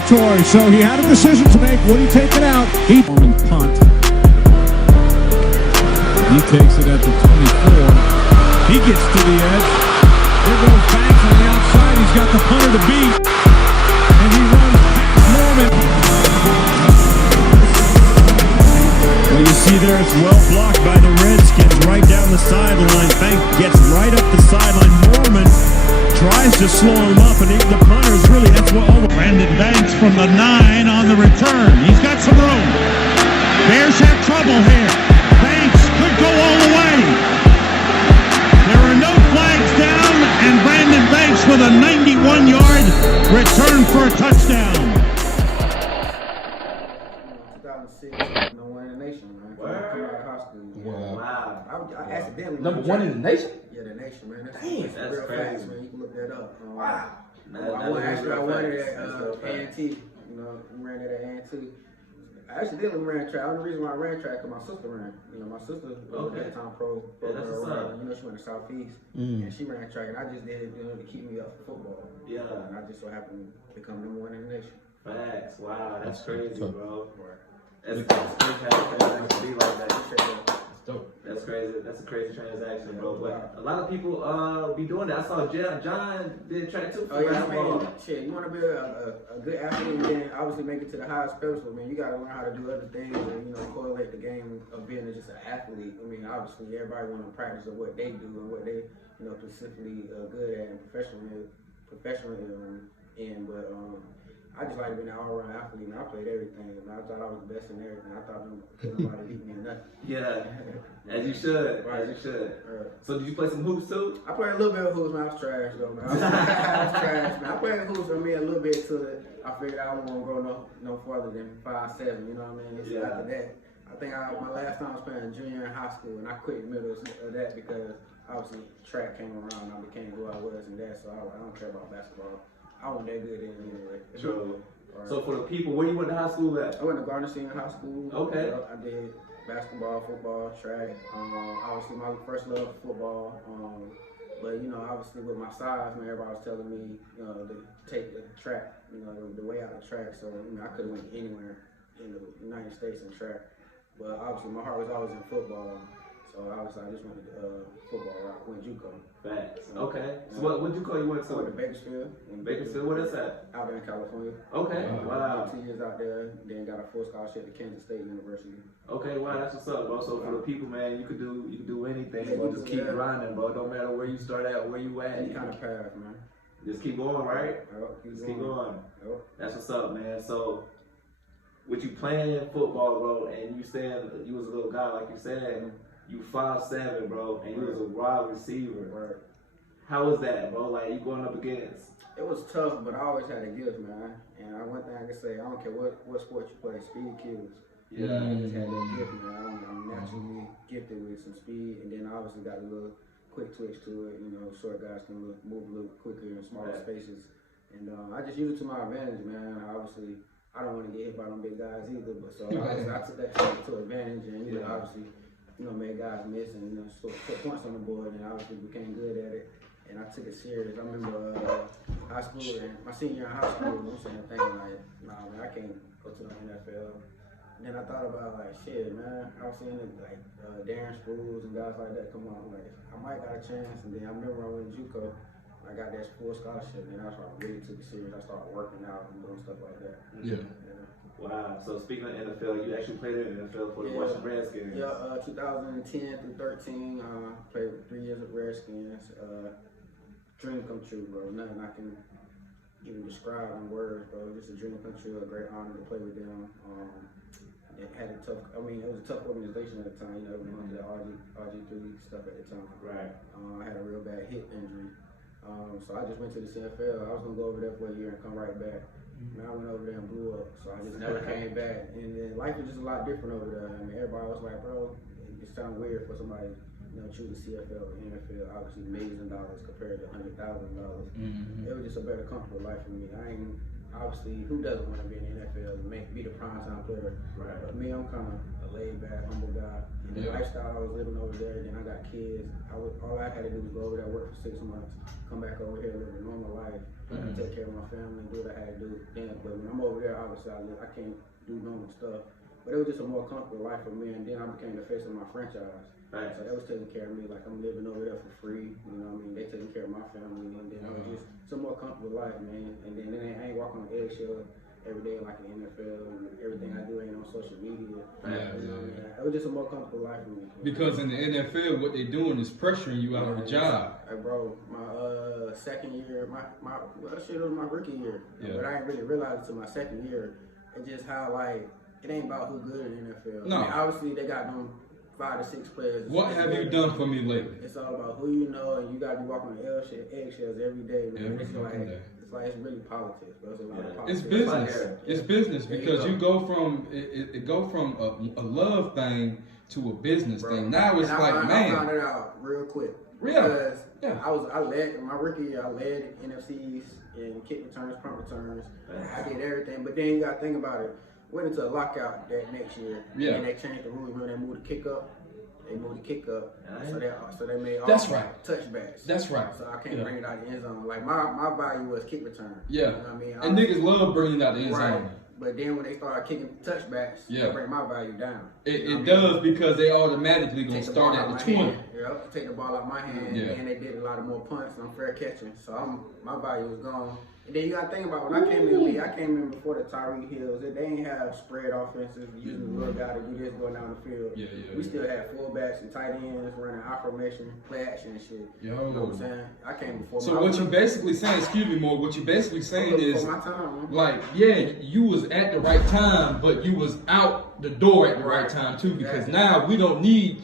territory, so he had a decision to make. Would he take it out? He punt. He takes it at the 24. He gets to the edge. There goes Banks on the outside. He's got the punter to beat. And he runs past Norman. Well, you see there it's well blocked by the Redskins right down the sideline. Banks gets right up the sideline. Norman tries to slow him up, and the punter is really, that's what all. Brandon Banks from the 9 on the return. He's got some room. Bears have trouble here. Banks could go all the way. There are no flags down, and Brandon Banks with a 91-yard return for a touchdown. 2006, number 1 in the nation, man. Coming out of high school. Wow. I accidentally Number 1 in the nation? Yeah, the nation, man. That's That's real crazy. facts, man. You can look that up. Wow. I wanted it at A&T. You know, we ran it at A&T. I actually ran track. The only reason why I ran track is my sister ran. You know, my sister was at that time pro. Yeah, that's what's up. You know, she went to Southeast, and she ran track, and I just did it, you know, to keep me up for football. Yeah. And I just so happened to become number 1 in the nation. Facts. Wow, that's crazy, bro. Right. That's crazy to be like that. Dope. That's crazy. That's a crazy transaction, bro. But a lot of people be doing that. I saw John did track too. Oh yeah, I mean, shit. You want to be a good athlete and then obviously make it to the highest pedestal. Man, you got to learn how to do other things and, you know, correlate the game of being just an athlete. I mean, obviously everybody want to practice of what they do and what they, you know, specifically good at and professionalism in. But I just like to be an all-around athlete, and I played everything. And I thought I was the best in everything. I thought nobody beat me in nothing. Yeah, as you should. Right. As you should. Right. So did you play some hoops too? I played a little bit of hoops, man. I was trash though, man. I was trash, man. I played hoops for me a little bit till I figured I wasn't gonna go no further than 5'7". You know what I mean? So after that, I think my last time I was playing junior in high school, and I quit in the middle of that because obviously track came around, and I became who I was in that. So I don't care about basketball. I wasn't that good in it anyway. True. Right. So for the people, where you went to high school at? I went to Garner Senior High School. Okay. I did basketball, football, track. Obviously, my first love football. But you know, obviously with my size, man, everybody was telling me, you know, to take the track, you know, the way out of track. So you know, I could have went anywhere in the United States in track. But obviously, my heart was always in football. So obviously, I just went to football route. I went JUCO. Facts. Okay. So what JUCO you went to? I went to Bakersfield. Bakersfield, where that's at? Out there in California. Okay. Wow. 2 years out there, then got a full scholarship to Kansas State University. Okay, wow, that's what's up, bro. So for the people, man, you can do anything, bro. Just keep grinding, bro. Don't matter where you start at, where you at. Any kind of path, man. Just keep going, right? Yep, Keep going. Yep. That's what's up, man. So with you playing football, bro, and you was a little guy, like you said, you 5'7", bro, and you was a wide receiver. Right. How was that, bro? Like you going up against? It was tough, but I always had a gift, man. And one thing I can say, I don't care what sport you play, speed kills. Yeah. I just had that gift, man. I'm naturally gifted with some speed, and then I obviously got a little quick twitch to it. You know, short guys can move a little quicker in smaller spaces. And I just use it to my advantage, man. Obviously, I don't want to get hit by them big guys either, but so I took that to advantage, and you know, obviously, you know, made guys miss and, you know, sort of put points on the board, and obviously became good at it. And I took it serious. I remember high school, and my senior year in high school, I'm saying, thinking like, nah, man, I can't go to the NFL. And then I thought about like, shit, man, I was seeing it, like Darren Sproles and guys like that come on, like, I might got a chance. And then I remember I went to JUCO, I got that full scholarship, and that's why I really took it serious. I started working out and doing stuff like that. Yeah. Wow. So speaking of NFL, you actually played in the NFL for the Washington Redskins. Yeah, 2010 through 13, played 3 years at Redskins. Dream come true, bro. Nothing I can even describe in words, bro. It's a dream come true. A great honor to play with them. It had a tough. I mean, it was a tough organization at the time. You know, we went to the RG3 stuff at the time. Right. I had a real bad hip injury. So I just went to the CFL. I was gonna go over there for a year and come right back. Man, I went over there and blew up, so I just never came back. And then life was just a lot different over there. I mean, everybody was like, bro, it sounds weird for somebody, you know, choose the CFL or NFL. Obviously, millions of dollars compared to $100,000. It was just a better, comfortable life for me. Obviously, who doesn't want to be in the NFL and be the prime time player? Right. But me, I'm kind of a laid back, humble guy. And the lifestyle I was living over there, then I got kids. All I had to do was go over there, work for 6 months, come back over here, live a normal life, take care of my family, do what I had to do. Then, but when I'm over there, obviously I can't do normal stuff. But it was just a more comfortable life for me, and then I became the face of my franchise. Right. So that was taking care of me, like I'm living over there for free, you know what I mean? They taking care of my family, and then I was just some more comfortable life, man. And then I ain't walking on eggshells every day like the NFL, and everything I do ain't on social media. It was just a more comfortable life for me. Because in the NFL, what they doing is pressuring you out of a job. Hey, bro, my second year, well, shit, it was my rookie year, but I didn't really realize it till my second year. It's just how, like, it ain't about who good in the NFL. No. I mean, obviously, they got them 5 to 6 players. What have you done for me lately? It's all about who you know, and you got to be walking on eggshells every day, man. It's really politics, bro. It's a lot of politics. It's business. It's business because you go from it go from a love thing to a business thing. Now it's I found it out real quick. Really? Because I led in my rookie year. I led NFCs and kick returns, punt returns. I did everything. But then you got to think about it. Went into a lockout that next year. Yeah. And they changed the rules. Remember, they moved the kick up. So they made all touchbacks. That's right. So I can't bring it out of the end zone. Like my value was kick return. Yeah. You know what I mean? And niggas love bringing it out the end zone. But then when they started kicking touchbacks, they bring my value down. It does because they automatically gonna start at the 20. Take the ball out my hand, and they did a lot of more punts and I'm fair catching. So my value was gone. And then you gotta think about when I came in the league, I came in before the Tyreek Hills. They ain't have spread offenses, using the little guy to do this, going down the field. We still had fullbacks and tight ends running I formation, play action and shit. You know what I'm saying? I came before So what you basically saying, excuse me more, what you basically saying is my time, like, you was at the right time, but you was out the door at the right time too, because now we don't need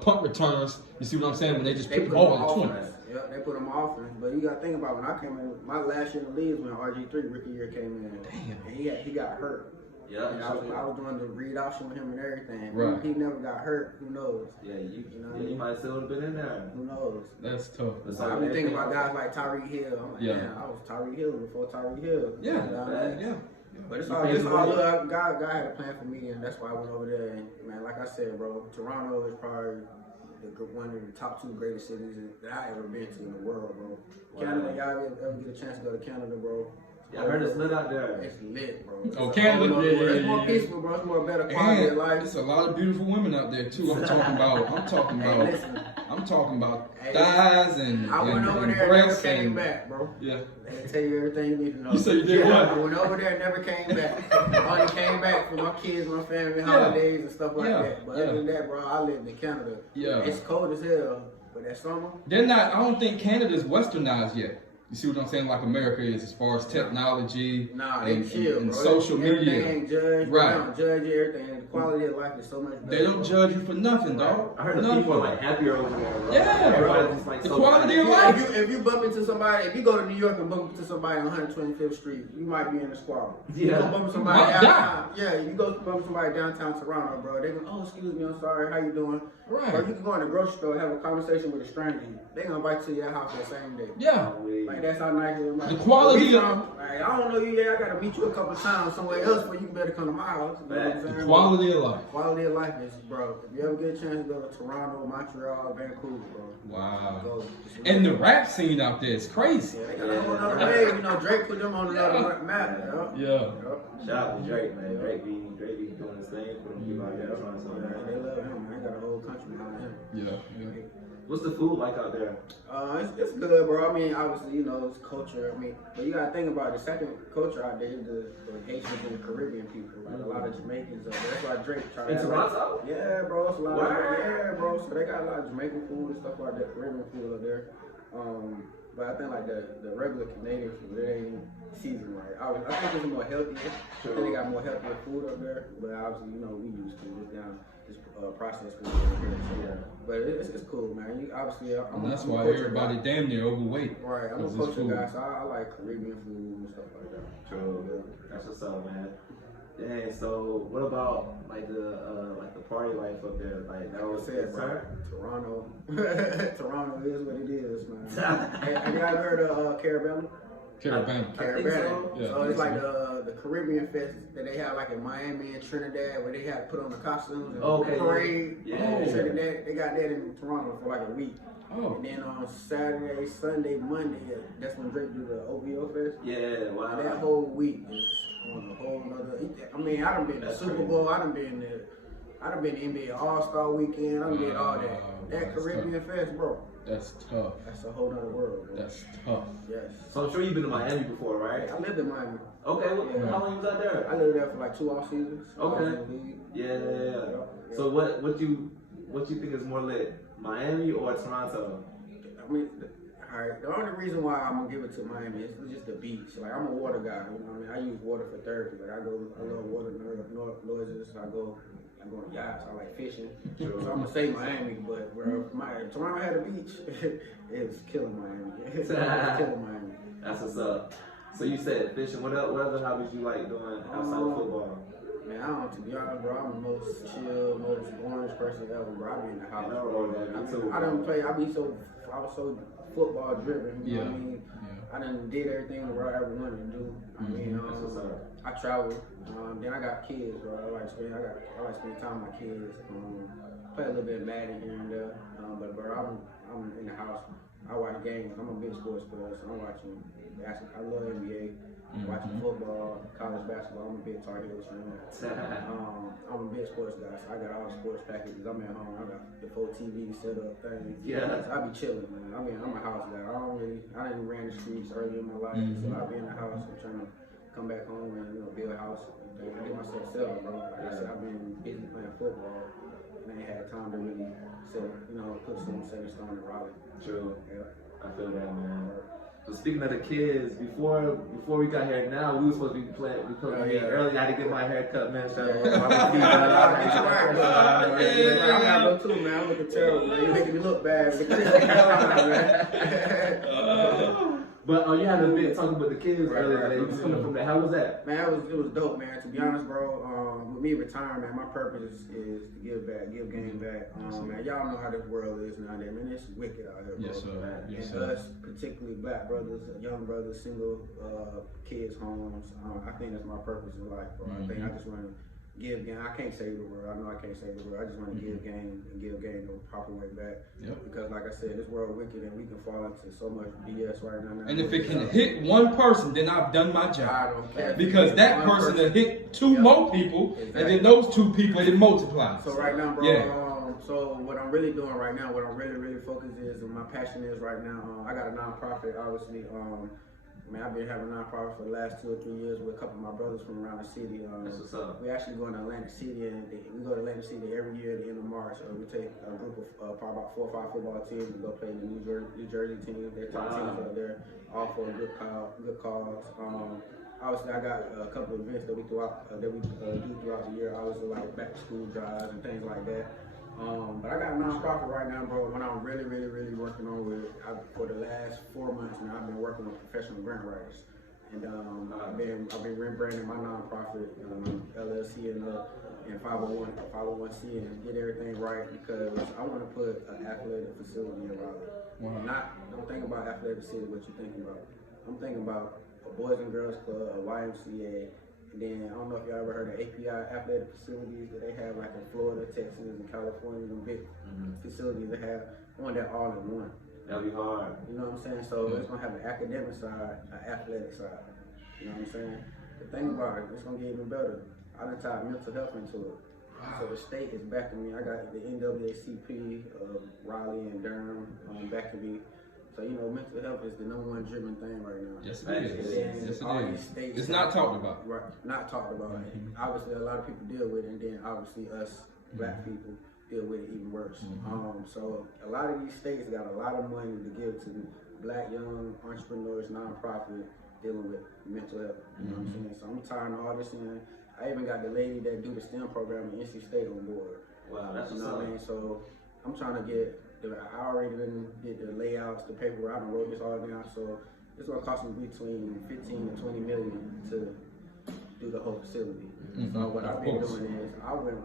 punt returns. You see what I'm saying? When they just put the ball in the 20. Yep, they put them offense. But you got to think about when I came in, my last year in the league was when RG3 rookie year came in. Damn. And he got hurt. Yeah. And I was doing the read option with him and everything. Right. He never got hurt. Who knows? Yeah, you might still have been in there. Who knows? That's tough. So I've been thinking about guys like Tyreek Hill. I'm like, man, I was Tyreek Hill before Tyreek Hill. Yeah. You know what I mean? But it's all God had a plan for me, and that's why I went over there. And man, like I said, bro, Toronto is probably one of the top 2 greatest cities that I ever been to in the world, bro. Canada, y'all ever get a chance to go to Canada, bro? Yeah, I heard it's lit out there. It's lit, bro. Oh, Canada, it's more peaceful, bro. It's more better quality of life. It's a lot of beautiful women out there too. I'm talking about thighs and I went over there and never came back, bro. Yeah. They tell you everything you need to know. You say you did what? I went over there and never came back. I only came back for my kids, my family, holidays and stuff like that. But other than that, bro, I lived in Canada. Yeah. It's cold as hell, but that summer. I don't think Canada's westernized yet. You see what I'm saying? Like America is as far as technology and social media. Everything ain't judged. Right. They don't judge you, everything. The quality of life is so much better. They don't judge you for nothing, dog. I heard the people are like happier over there, bro. Yeah, bro. Like the so quality of life. If you bump into somebody, if you go to New York and bump into somebody on 125th Street, you might be in the squad. You go bump somebody downtown. Yeah, you go bump somebody downtown Toronto, bro. They go, oh, excuse me, I'm sorry, how you doing? Right. Or you can go in the grocery store and have a conversation with a stranger. They gonna invite you to your house that same day. Yeah. Like that's how nice it is. The quality of I don't know you yet. I gotta meet you a couple times somewhere else before you better come to my house. You know what I'm saying? The quality of life. Quality of life is, bro. If you ever get a chance to go to Toronto, Montreal, Vancouver, bro. Wow. Go. And the rap scene out there is crazy. Yeah, they got a whole other wave. You know, Drake put them on another map. Yeah. Shout out to Drake, man. Drake be doing his thing for them people out there. They love him, man. They got a whole country behind him. Yeah. What's the food like out there? It's good, bro. I mean, obviously, you know, it's culture. I mean, but you gotta think about it. The second culture out there is the Haitians and the Caribbean people. Like a lot of Jamaicans up there. That's why Drake tried to. In Toronto? Yeah, bro. It's a lot. Bro. So they got a lot of Jamaican food and stuff like that. Caribbean food up there. But I think like the regular Canadian food, it ain't seasoned right. I think it's more healthier. I think they got more healthier food up there. But obviously, you know, we used to this down. Processed food here, so but it's cool, man. You obviously, that's why everybody damn near overweight. Right, I'm a culture guy, so I like Caribbean food and stuff like that. True, that's what's up, man. Dang, so what about like the party life up there? Like that was said, bro. Toronto, Toronto is what it is, man. Have you ever heard of Carabella? Caribbean. I think Caribbean. so. Yeah, So I it's think like the Caribbean Fest that they have like in Miami and Trinidad, where they have to put on the costumes and Okay, parade. yeah. In Trinidad, they got that in Toronto for like a week. Oh. And then on Saturday, Sunday, Monday, that's when Drake do the OVO Fest. Yeah, wow. And that whole week is on a whole nother. I mean, I done been to That's Super crazy. Bowl. I done been to NBA All-Star Weekend. I done did all that. Wow, That that's Caribbean Fest, bro. That's tough. That's a whole nother world, bro. That's tough. Yes. So I'm sure you've been to Miami before, right? I lived in Miami. Okay, Yeah. how long you was out there? I lived there for like 2 off seasons. Okay. I was in the league. Yeah. So what you think is more lit, Miami or Toronto? I mean, alright, the only reason why I'm gonna give it to Miami is just the beach. Like, I'm a water guy, you know what I mean? I use water for therapy. Like, I love water noises. I go on yachts. I like fishing. So I'm gonna say Miami, but bro, Toronto had a beach. It was killing Miami. It was killing Miami. That's what's up. So you said fishing. What other hobbies you like doing outside of football? Man, to be honest, bro, I'm the most chill, most boringest person ever, bro. I be in the house. Yeah, bro, me too, I done play. I was so football driven. You know what I mean? Yeah. I done did everything where I ever wanted to do. I mean, That's what's up. I travel. Then I got kids, bro. I like spending time with my kids. Play a little bit of Madden here and there. But bro, I'm in the house. I watch games. I'm a big sports player, so I'm watching basketball. I love NBA. Watching football, college basketball. I'm a big Tar Heels fan. I'm a big sports guy, so I got all the sports packages. I'm at home. I got the full TV set up things. Yeah. So I be chilling, man. I mean, I'm a house guy. I didn't ran the streets early in my life, so I be in the house. I'm trying to come back home and build a house. And get myself settled, bro. Like I said, I've been busy playing football, and I ain't had time to really put some setting stone in Raleigh. True. Yeah. I feel that, man. So speaking of the kids, before we got here now, we were supposed to be playing. We supposed to be early. I had to get my hair cut, man. So I'm gonna go too, man. I'm looking terrible, man. You making me look bad. But you had a bit talking about the kids earlier. Right. You was coming from that. How was that? Man, it was dope, man. To be honest, bro, with me retiring, man, my purpose is to give back, give game back. Man, y'all know how this world is nowadays, man. It's wicked out here, bro. Yes, sir. Man. Yes, and sir. us, particularly black brothers, young brothers, single kids, homes. I think that's my purpose in life, bro. I think I just want to give game. I can't save the world. I know I can't save the world. I just want to give game and give game the proper way back. Yep. Because, like I said, this world wicked and we can fall into so much BS right now. And if it can hit one person, then I've done my job. I don't care. Because that person will hit two more people, Exactly. and then those 2 people, it multiplies. So right now, bro, Yeah. so what I'm really doing right now, what I'm really focused is, and my passion is right now, I got a nonprofit, obviously. Man, I've been having a nonprofit for the last 2 or 3 years with a couple of my brothers from around the city. That's what's up. We actually go to Atlantic City, and we go to Atlantic City every year at the end of March. We take a group of probably about 4 or 5 football teams and go play in the New Jersey teams. They're top teams up there, all for a good cause. Obviously, I got a couple of events that we do throughout the year. Obviously, like back to school drives and things like that. But I got a nonprofit right now, bro. When I'm really working on with for the last 4 months now, I've been working with professional grant writers, and I've been rebranding my nonprofit LLC and 501c and get everything right because I want to put an athletic facility in Raleigh. Don't think about athletic facility. What you thinking about? I'm thinking about a Boys and Girls Club, a YMCA. And then, I don't know if y'all ever heard of API athletic facilities that they have like in Florida, Texas, and California, them big facilities that have. I want that all in one. That'll be hard. You know what I'm saying? So it's gonna have an academic side, an athletic side. You know what I'm saying? The thing about it, it's gonna get even better. I done tied mental health into it. So the state is backing me. I got the NAACP, Raleigh and Durham backing me. So, mental health is the #1 driven thing right now. Yes, it is. Yes, it is. It's not talked about. Right, not talked about. And obviously, a lot of people deal with it, and then obviously us, black people, deal with it even worse. So a lot of these states got a lot of money to give to black young entrepreneurs, nonprofit, dealing with mental health. You know what I'm saying? So I'm tying all this in. I even got the lady that do the STEM program at NC State on board. Wow, that's you know what I mean? So I'm trying to get. I already did the layouts, the paperwork. I done wrote this all down. So it's gonna cost me between 15 and 20 million to do the whole facility. So what I've been doing is I went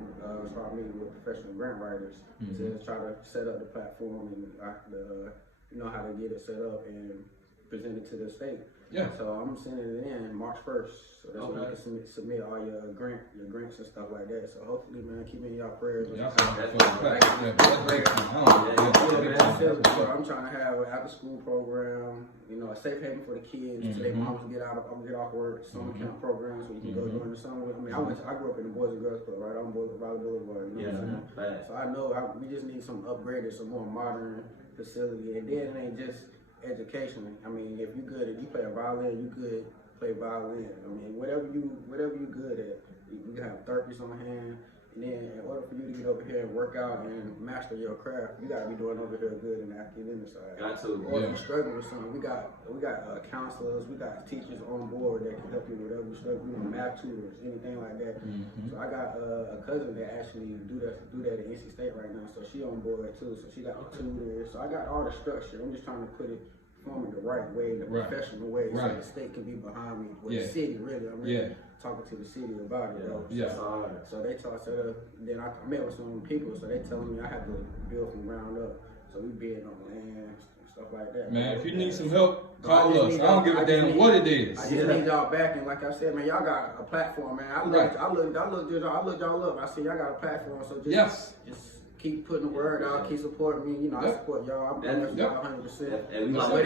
started meeting with professional grant writers to try to set up the platform and how to get it set up and presented to the state. Yeah. So I'm sending it in March 1st. So that's when you Okay. can submit all your grants and stuff like that. So hopefully, man, keep me in y'all prayers. Y'all I'm said that for a fact. Yeah, that's great. I'm trying to have an after-school program, you know, a safe haven for the kids until their moms get off work, summer camp programs where you can go during the summer. I mean, I grew up in the Boys and Girls Club, right on Raleigh Boulevard. You know what I'm saying? So I know we just need some upgraded, some more modern facility, and then it ain't just education. I mean, if you play a violin, you could play violin. I mean, whatever you good at, you can have therapists on hand. And then, in order for you to get over here and work out and master your craft, you gotta be doing over here good in the academic side. Got to. Or if you struggle with something, we got counselors, we got teachers on board that can help you with whatever you struggle. You know, math tutors, anything like that. So I got a cousin that actually do that at NC State right now. So she on board too. So she got tutors. So I got all the structure. I'm just trying to form it the right way, the professional way, so the state can be behind me. With the city, really. I'm really talking to the city about it, bro. So they talk. So then I met with some people. So they telling me I have to build from ground up. So we build on land and stuff like that. Man, if you need some help, call us. I don't give a damn what it is. I just need y'all back, and like I said, man, y'all got a platform, man. I looked y'all up. I see y'all got a platform. So just keep putting the word out, keep supporting me. You know, I support y'all. I'm with y'all 100%. And we But at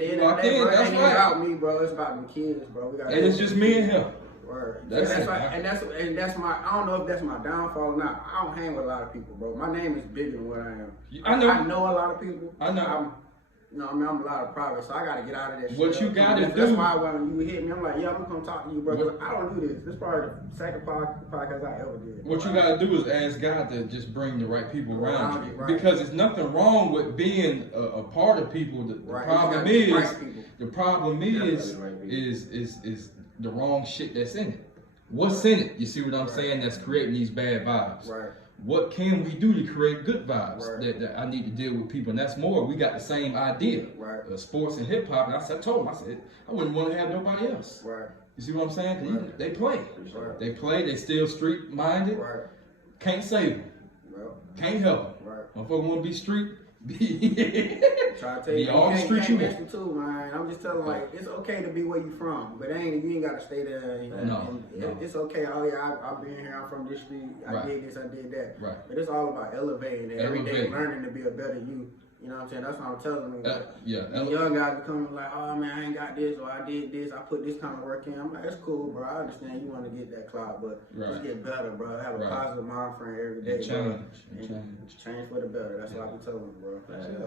the end of the day, bro, it ain't about me, bro. It's about the kids, bro. And it's just me and him. Word. That's it. And that's my. I don't know if that's my downfall or not. I don't hang with a lot of people, bro. My name is bigger than what I am. I know a lot of people. I know. I'm a lot of private, so I gotta get out of that shit. What you gotta do. That's why when you hit me, I'm like, yeah, I'm gonna come talk to you, bro. 'Cause I don't do this. This is probably the second podcast I ever did. What you gotta do is ask God to just bring the right people around you. Right. Because there's nothing wrong with being a part of people. The problem is the wrong shit that's in it. What's in it? You see what I'm saying? That's creating these bad vibes. Right. What can we do to create good vibes? That I need to deal with people, and that's more. We got the same idea. Right. Sports and hip hop, and I told him, I said, I wouldn't want to have nobody else. Right. You see what I'm saying? 'Cause they play. Right. They play. They still street minded. Right. Can't save them. Well, Can't help them. right. Motherfucker want to be street. Try to tell you, all the street you want. Too, man. I'm just telling like it's okay to be where you from, but you ain't got to stay there. No. It's okay. Oh yeah, I've been here. I'm from this street. I did this. I did that. Right. But it's all about elevating and every day learning to be a better you. You know what I'm saying? That's what I'm telling them. The young guys becoming like, oh man, I ain't got this, or I did this, I put this kind of work in. I'm like, that's cool, bro. I understand you want to get that clout, but just get better, bro. Have a positive mind frame every day, bro. Change for the better. That's what I be telling them, bro.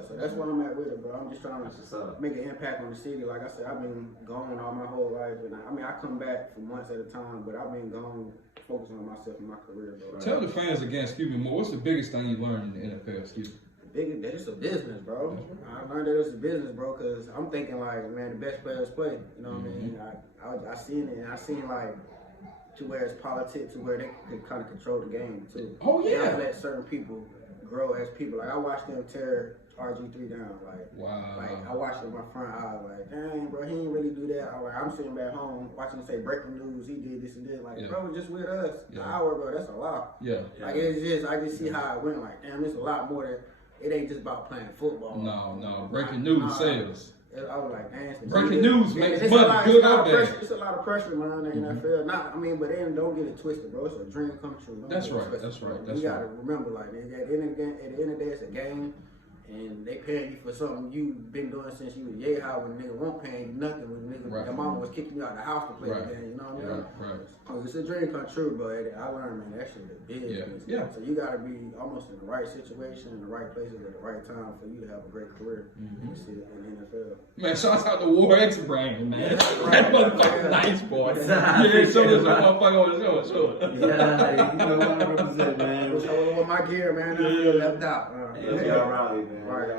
So that's what I'm at with it, bro. I'm just trying to make an impact on the city. Like I said, I've been gone all my whole life, and I come back for months at a time, but I've been gone focusing on myself and my career, bro. Tell the fans again, excuse me, more. What's the biggest thing you learned in the NFL? Excuse me. That it's a business, bro. I learned that it's a business, bro, because I'm thinking like, man, the best players play. You know what I mean? I seen it, and I seen like to where it's politics, to where they can kind of control the game too. Oh yeah. They let certain people grow as people. Like I watched them tear RG3 down. Like wow. Like I watched it with my front eye. Like dang, bro, he didn't really do that. I'm sitting back home watching him say breaking news. He did this and this. Like bro, just with us, an hour, bro. That's a lot. Yeah. Like it's just I just see how it went. Like damn, there's a lot more that. It ain't just about playing football. No. Breaking news sales. I was like, man. Breaking news makes money, good or bad. It's a lot of pressure around the NFL. But then don't get it twisted, bro. It's a dream come true. That's right. You gotta remember, like, at the end of the day, it's a game. And they paying you for something you've been doing since you was how when nigga won't pay you nothing when nigga your mama was kicking you out of the house to play the game, you know what I mean? Right. Oh, it's a dream come true, but I learned, man, that shit is business. Yeah. So you gotta be almost in the right situation, in the right places at the right time for you to have a great career. You see it in the NFL. Man, shout out to War X Brand, man. That motherfucker nice, boy. Yeah, show this motherfucker on the show. Yeah, you know what I represent, man. With my gear, man, I feel left out. y'all Raleigh, man.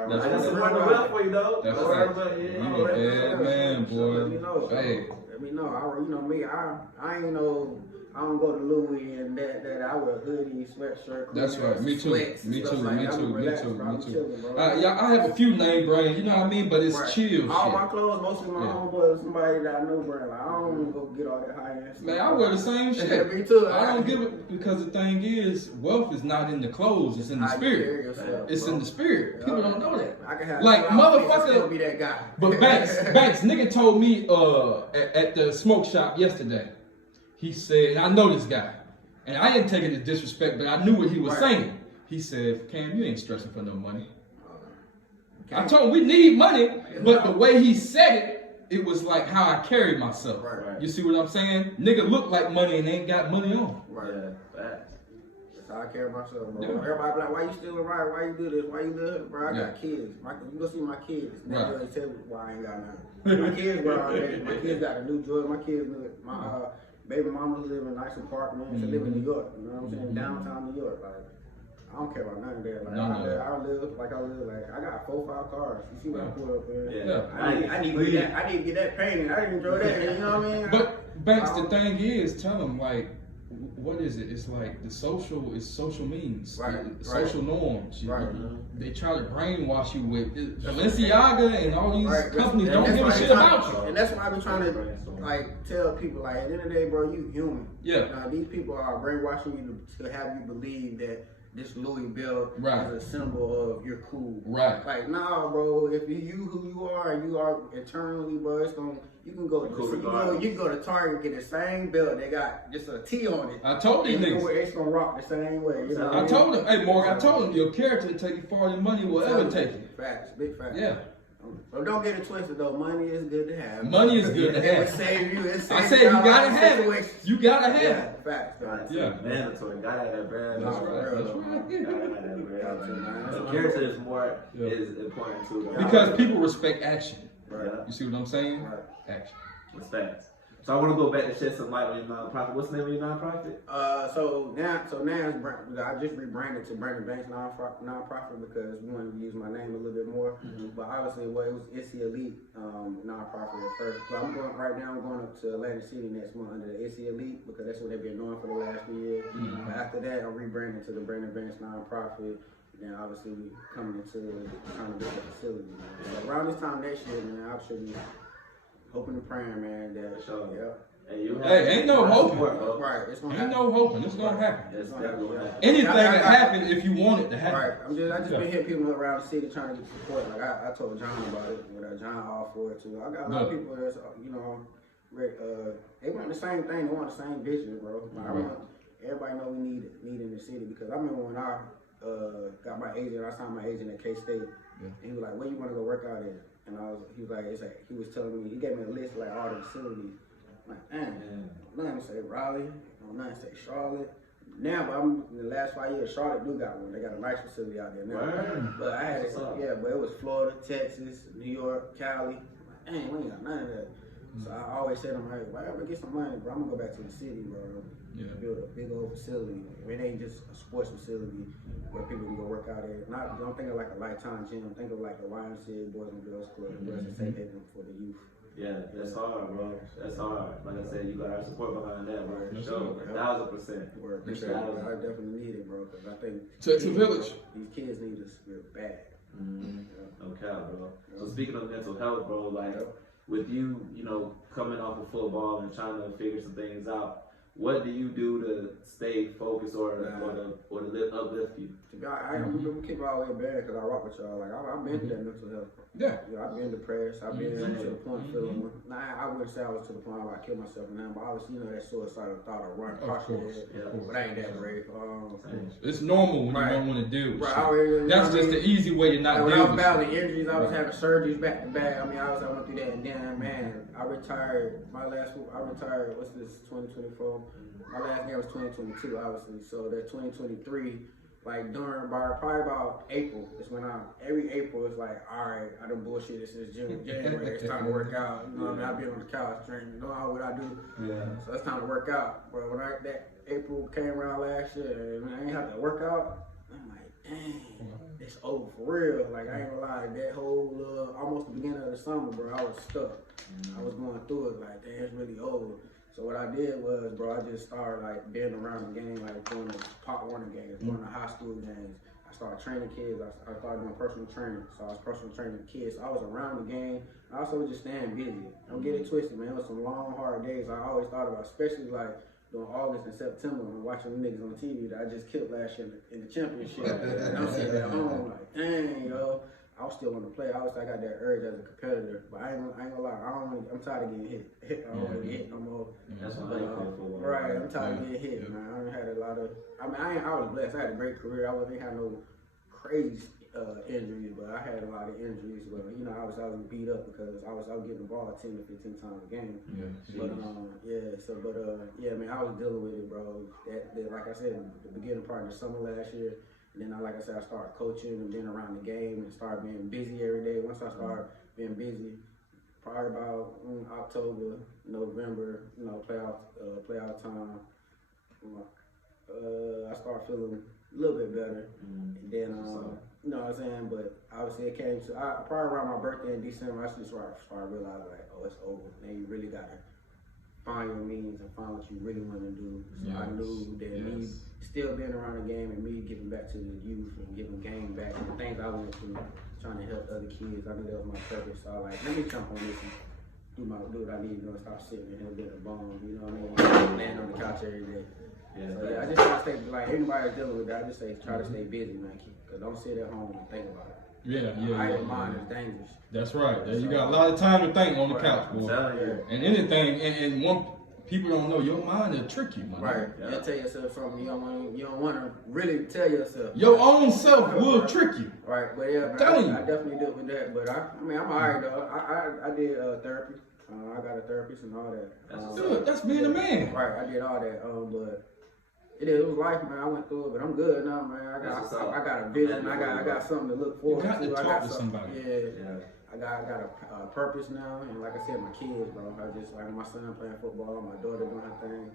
That's I just want to well for you, though. That's right. You a bad man, boy. Hey. Let me know. You know me. I ain't no. I don't go to Louis and that I wear hoodie, sweatshirt. That's right. Me too. Sweats, Me stuff too. like Me that. too. Me Relax, too. bro. Me I'm too. chilling, bro. Yeah, I have a few name brands. You know what I mean? But it's Right. chill All shit. my clothes, mostly my homeboys, somebody that I know brand. Like, I don't even go get all that high end stuff. Man, I wear the same shit. Me too. I don't give it because the thing is, wealth is not in the clothes; it's in the How you carry spirit. yourself, It's bro. in the spirit. People don't know that. I can have Like, motherfucker- still be that guy. But Banks, nigga told me at the smoke shop yesterday. He said, I know this guy, and I didn't take it as disrespect, but I knew what he was saying. He said, Cam, you ain't stressing for no money. I told him we need money, but the way he said it was like how I carry myself. Right. You see what I'm saying? Nigga look like money and ain't got money on. Right. Yeah, facts. That's how I carry myself, bro. Yeah. Everybody be like, why you still ride? Why you do this? Why you do this? Bro, I Yeah. got kids. You go see my kids. They Right. really tell me why I ain't got nothing. My kids were all there. My kids got a new Jordan. My kids, my baby mama live in a nice apartment. She live in New York. You know what I'm saying? Downtown New York. Like, I don't care about nothing there. Like, I live like I live. Like, I got 4-5 cars. You see what I pulled up there? Yeah. I need to get that. I need to get that painted. I didn't enjoy that. You know what I mean? But Banks, the thing is, tell him like, what is it? It's like the social is social means, social norms. Right. They try to brainwash you with Balenciaga and all these companies And don't that's give a why shit I be about trying- you. And that's why I be trying to like tell people, like, at the end of the day, bro, you human. Yeah. These people are brainwashing you to have you believe that this Louis belt Right. is a symbol of you're cool. Right. Like, nah, bro. If you who you are and you are internally, bro, it's gonna. You can go to you can go to Target and get the same belt. They got just a T on it. I told these niggas. It's gonna rock the same way. You know what I mean? told him, hey Morgan, I told him your character will take you far than money will ever take you. Facts, big facts. Yeah. But don't get it twisted though. Money is good to have. Money is good to It have. will save you. It I saves said you you out of gotta have situations. it. You gotta have Yeah, it. facts. Yeah. Mandatory. Gotta have that brand. That's right. real, That's though. right. Gotta have that brand. Got to, man. The character is more Yeah. is important too. though. Because people respect action. Right. You see what I'm saying? Right. Action. It's facts. So I want to go back to shed some light on your nonprofit. What's the name of your nonprofit? So now it's I just rebranded to Brandon Banks nonprofit because we wanted to use my name a little bit more. But obviously, it was INC Elite nonprofit at first. But I'm going up to Atlantic City next month under the INC Elite because that's what they've been doing for the last few years. But after that, I'm rebranding to the Brandon Banks nonprofit. Then obviously we coming into trying to build a facility. So around this time next year, man, I should be hoping and praying, man, that Hey, ain't no hoping. right, it's gonna Ain't happen. no hoping. It's gonna happen. It's definitely gonna happen. Anything can happen if you want it to happen. Right, I just been hitting people around the city trying to get support. Like I told John about it, John all for it too. I got a lot of people that's they want the same thing, they want the same vision, bro. Like, I want everybody know we need in the city because I remember when I got my agent, I signed my agent at K-State, and he was like, "Where you want to go work out at?" And he was telling me, he gave me a list of like all the facilities. I'm like, nothing say Raleigh, nothing say Charlotte. Now, but in the last 5 years, Charlotte do got one. They got a nice facility out there now. Right. But I had it, but it was Florida, Texas, New York, Cali. I'm like, we ain't got none of that. So I always said, I'm like, whatever, get some money, bro. I'm gonna go back to the city, bro. Build a big old facility. It ain't just a sports facility where people can go work out at. Don't think of like a Lifetime gym. Think of like a YMCA, Boys and Girls Club, where it's a safe haven for the youth. Yeah, that's hard, bro. That's hard. Like I said, you got our support behind that, bro. That's Sure, 1,000%. Word. I definitely need it, bro, because I think Takes a village. These kids need us real bad. No cap, bro. So speaking of mental health, bro, like with you, coming off of football and trying to figure some things out, what do you do to stay focused or to uplift you? I'm keep all the way bad because I rock with y'all. Like I've been through that mental health. Yeah. I've been depressed. I've been to the point feeling. I wouldn't say I was to the point where I killed myself now, but obviously that suicidal thought of running across your head. But I ain't that brave. It's normal when you don't want to deal with shit. Right, That's just the easy way to not when deal I was with battling injuries, I was having surgeries back to back. I mean, I went through that, and then man, I retired. I retired. What's this? 2024. My last game was 2022, obviously. So that 2023, like probably about April, is when every April it's like, all right, I done bullshitted since January. It's time to work out. You know what I mean? I've been on the couch training. You know what I do? Yeah. So it's time to work out. But when that April came around last year, and I ain't have to work out, I'm like, dang, it's over for real. Like I ain't gonna lie, that whole almost the beginning of the summer, bro, I was stuck. I was going through it like, damn, it's really over. So what I did was, bro, I just started like being around the game, like going to Pop Warner games, going to high school games. I started training kids. I started doing personal training. So I was personal training kids. So I was around the game. I also was just staying busy. Don't get it twisted, man. It was some long, hard days. I always thought about, especially like during August and September when watching the niggas on TV that I just killed last year in the championship. And I'm sitting at home like, dang, yo. I was still on the play. I got that urge as a competitor, but I ain't gonna lie. I'm tired of getting hit. I don't want to get hit no more. That's why I like football. Right, I'm tired of getting hit, man. I had a lot of. I was blessed. I had a great career. I didn't have no crazy injuries, but I had a lot of injuries. But you know, I was beat up because I was getting the ball 10 to 15 times a game. Yeah. But man, I was dealing with it, bro. That like I said, the beginning part of the summer last year. And then, like I said, I started coaching and being around the game and started being busy every day. Once I started being busy, probably about October, November, you know, playoff time, I started feeling a little bit better. And then, you know what I'm saying? But obviously it came to, probably around my birthday in December, I just started realizing, like, oh, it's over. Now you really got to find your means and find what you really want to do. So I knew that me still being around the game and me giving back to the youth and giving game back and the things I went through, trying to help other kids. I knew that was my purpose. So I was like, let me jump on this and do what I need to do and stop sitting here and being a bum. You know what I mean? Laying on the couch every day. I just try to stay, like anybody dealing with that, I just say try to stay busy, man. Because don't sit at home and think about it. Idle mind is dangerous. That's right. You got a lot of time to think on the couch, boy. And anything, and one people don't know, your mind will trick you, man. Right. You'll tell yourself something you don't want to really tell yourself. Your own self will trick you. Right. But yeah, man, I definitely deal with that. But I mean, I'm alright though. I did therapy. I got a therapist and all that. That's being a man. Right. I did all that. But it was life, man. I went through it, but I'm good now, man. I got a vision. I got something to look forward to. You got to talk to somebody. Yeah. I got a purpose now, and like I said, my kids, bro. I just like my son playing football, my daughter doing her thing.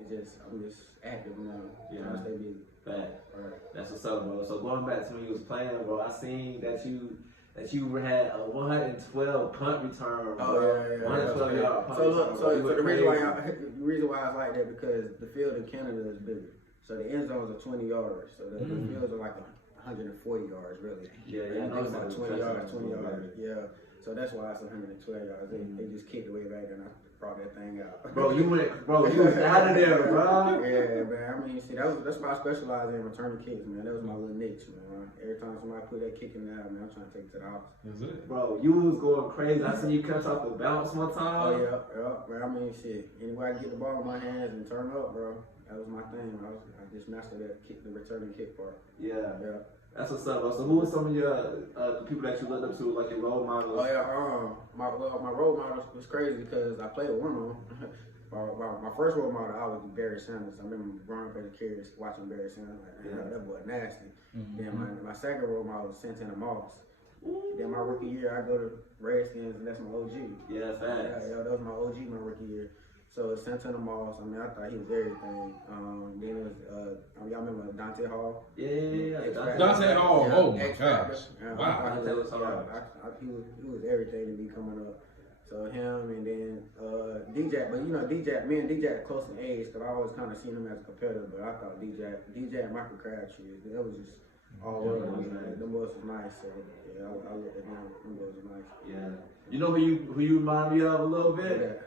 I'm just active now. Trying to stay busy. Fact. Right. That's what's up, bro. So going back to when you was playing, bro, I seen that you had a 112 punt return, bro. Oh yeah. 112 yard punt. So the reason why I was like that because the field in Canada is bigger. So the end zones are 20 yards. So the fields are like 140 yards, really. Yeah. I think about 20 yards. Yeah. So that's why it's 112 yards. They just kicked it way back and I brought that thing out. Bro, you was out of there, bro. Yeah, man. I mean, see, that's why I specialize in returning kicks, man. That was my little niche, man. Every time somebody put that kick in there, man, I'm trying to take it to the house. Is it? Bro, you was going crazy. I seen you catch off the bounce one time. Oh, yeah, man. I mean, shit. Anywhere I get the ball in my hands and turn up, bro, that was my thing. I just mastered that kick, the returning kick part. Yeah. That's what's up, bro. So who are some of your people that you looked up to, like your role models? Oh yeah, my role models was crazy because I played with one of them. my first role model, I was Barry Sanders. I remember growing up as a kid watching Barry Sanders. Like, that boy nasty. Then my second role model was Santana Moss. Then my rookie year, I go to Redskins, and that's my OG. Yeah, facts. Yeah, that was my OG my rookie year. So Santana Moss, I mean, I thought he was everything. Then it was, y'all remember Dante Hall? Yeah. Dante Hall, oh my gosh. Wow. He was everything to me coming up. So him and then DJ, but you know me and DJ are close in age, because I always kind of seen him as a competitor, but I thought DJ and Michael Crabtree, that was just all world. Them boys was nice, so yeah, I looked at them. Them boys was nice. Yeah. You know who you remind me of a little bit? Yeah.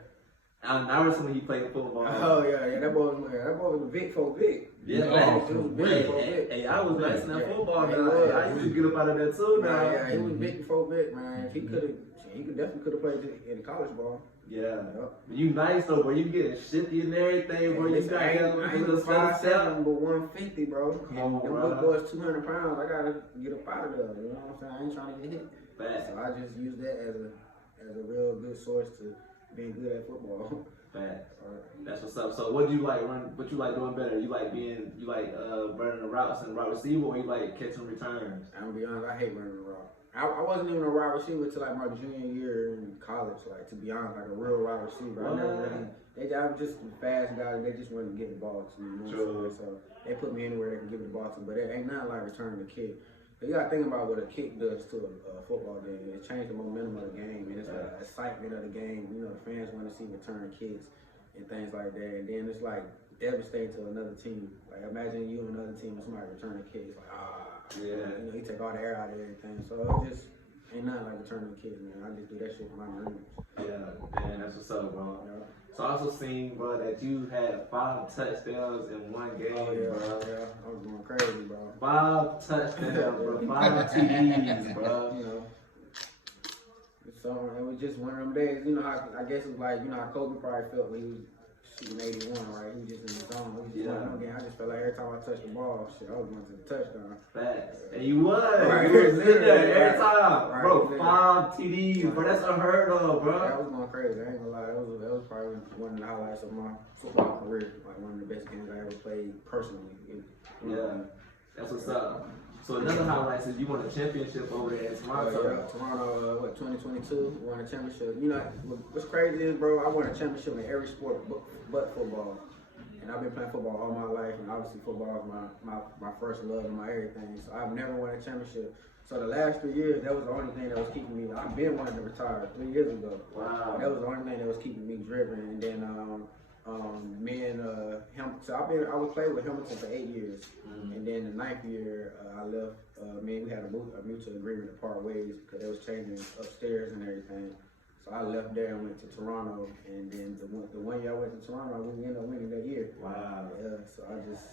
I remember when he played football. Oh yeah, that boy was big for big. Yeah, hey, I was nice in that football. I used to get up out of there too. Now, yeah, he was big for big, man. He definitely could have played in the college ball. Yeah, you nice though, bro. You getting shifty and everything, bro. You got I ain't 5'7", but 150, bro. Come on, them bro. big boys 200 pounds. I gotta get up out of there. You know what I'm saying? I ain't trying to get hit. Fact. So I just use that as a real good source to being good at football. Fact. That's what's up. So what do you like what you like doing better? You like running the routes and wide receiver, or you like catching returns? I'm gonna be honest, I hate running the route. I wasn't even a wide receiver till like my junior year in college. Like, to be honest, like a real wide receiver. I never really. I'm just a fast guy. They just want to get the ball to me. You know what I'm saying? So they put me anywhere they can give the ball to, but it ain't nothing like returning the kick. So you gotta think about what a kick does to a football game. It changes the momentum of the game, and it's like the excitement of the game. You know, the fans want to see return kicks. and things like that. And then it's like devastating to another team. Like imagine you and another team and somebody return a kick. It's like Yeah. you take all the air out of everything. So it just ain't nothing like returning a kick, man. I just do that shit for my dreams. Yeah, man, that's what's up, bro. So I also seen, bro, that you had 5 touchdowns in one game, Oh bro. yeah, I was going crazy, bro. 5 touchdowns, bro. 5 TDs, bro. You know. So it was just one of them days, you know how I guess it was like, you know how Kobe probably felt when he was shooting 81, right? He was just in the zone. It was just one of them games. I just felt like every time I touched the ball, shit, I was going to the touchdown. Facts. And you was. Right. You was in there every time. Right. Bro, 5 TDs, bro. That's unheard of, bro. Yeah, I was going crazy. I ain't gonna lie. That was probably one of the highlights of my football career. Like one of the best games I ever played personally. Yeah. That's what's up. So another highlight is you won a championship over there in Toronto. Toronto, 2022, won a championship. You know, what's crazy is, bro, I won a championship in every sport but football. And I've been playing football all my life, and obviously football is my first love and my everything. So I've never won a championship. So the last 3 years, that was the only thing that was keeping me. I've been wanting to retire 3 years ago. Wow. That was the only thing that was keeping me driven. And then me and him. So I would play with Hamilton for 8 years, and then the 9th year I left. Me and we had a mutual agreement to part ways because it was changing upstairs and everything. So I left there and went to Toronto, and then the one year I went to Toronto, we ended up winning that year. Wow. Yeah. So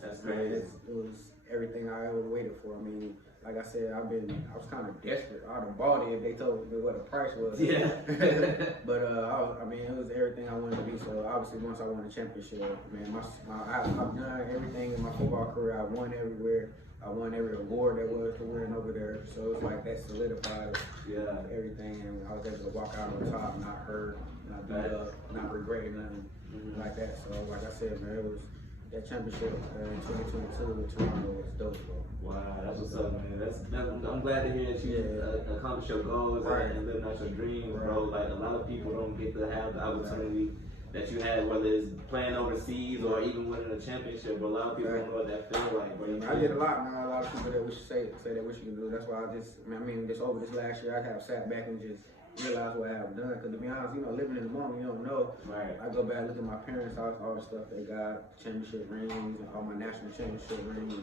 That's crazy. It was everything I ever waited for. I mean, like I said, I was kind of desperate. I'd have bought it if they told me what the price was. Yeah. But I mean, it was everything I wanted to be. So obviously, once I won the championship, man, I've done everything in my football career. I won everywhere. I won every award that was to win over there. So it's like that solidified everything, and I was able to walk out on top, not hurt, not beat up, not regretting nothing like that. So like I said, man, it was. That championship in 2022 with Toronto was dope, bro. Wow, that's what's up, man. I'm glad to hear that you accomplished your goals and living out your dreams, bro. Like a lot of people don't get to have the opportunity that you had, whether it's playing overseas or even winning a championship. But a lot of people don't know what that feels like, bro. I did a lot, man. A lot of people that wish say that wish you could do. That's why over this last year, I have sat back and just realize what I have done. Because to be honest, you know, living in the moment, you don't know. Right. I go back, look at my parents' house, all the stuff they got, championship rings, and all my national championship rings,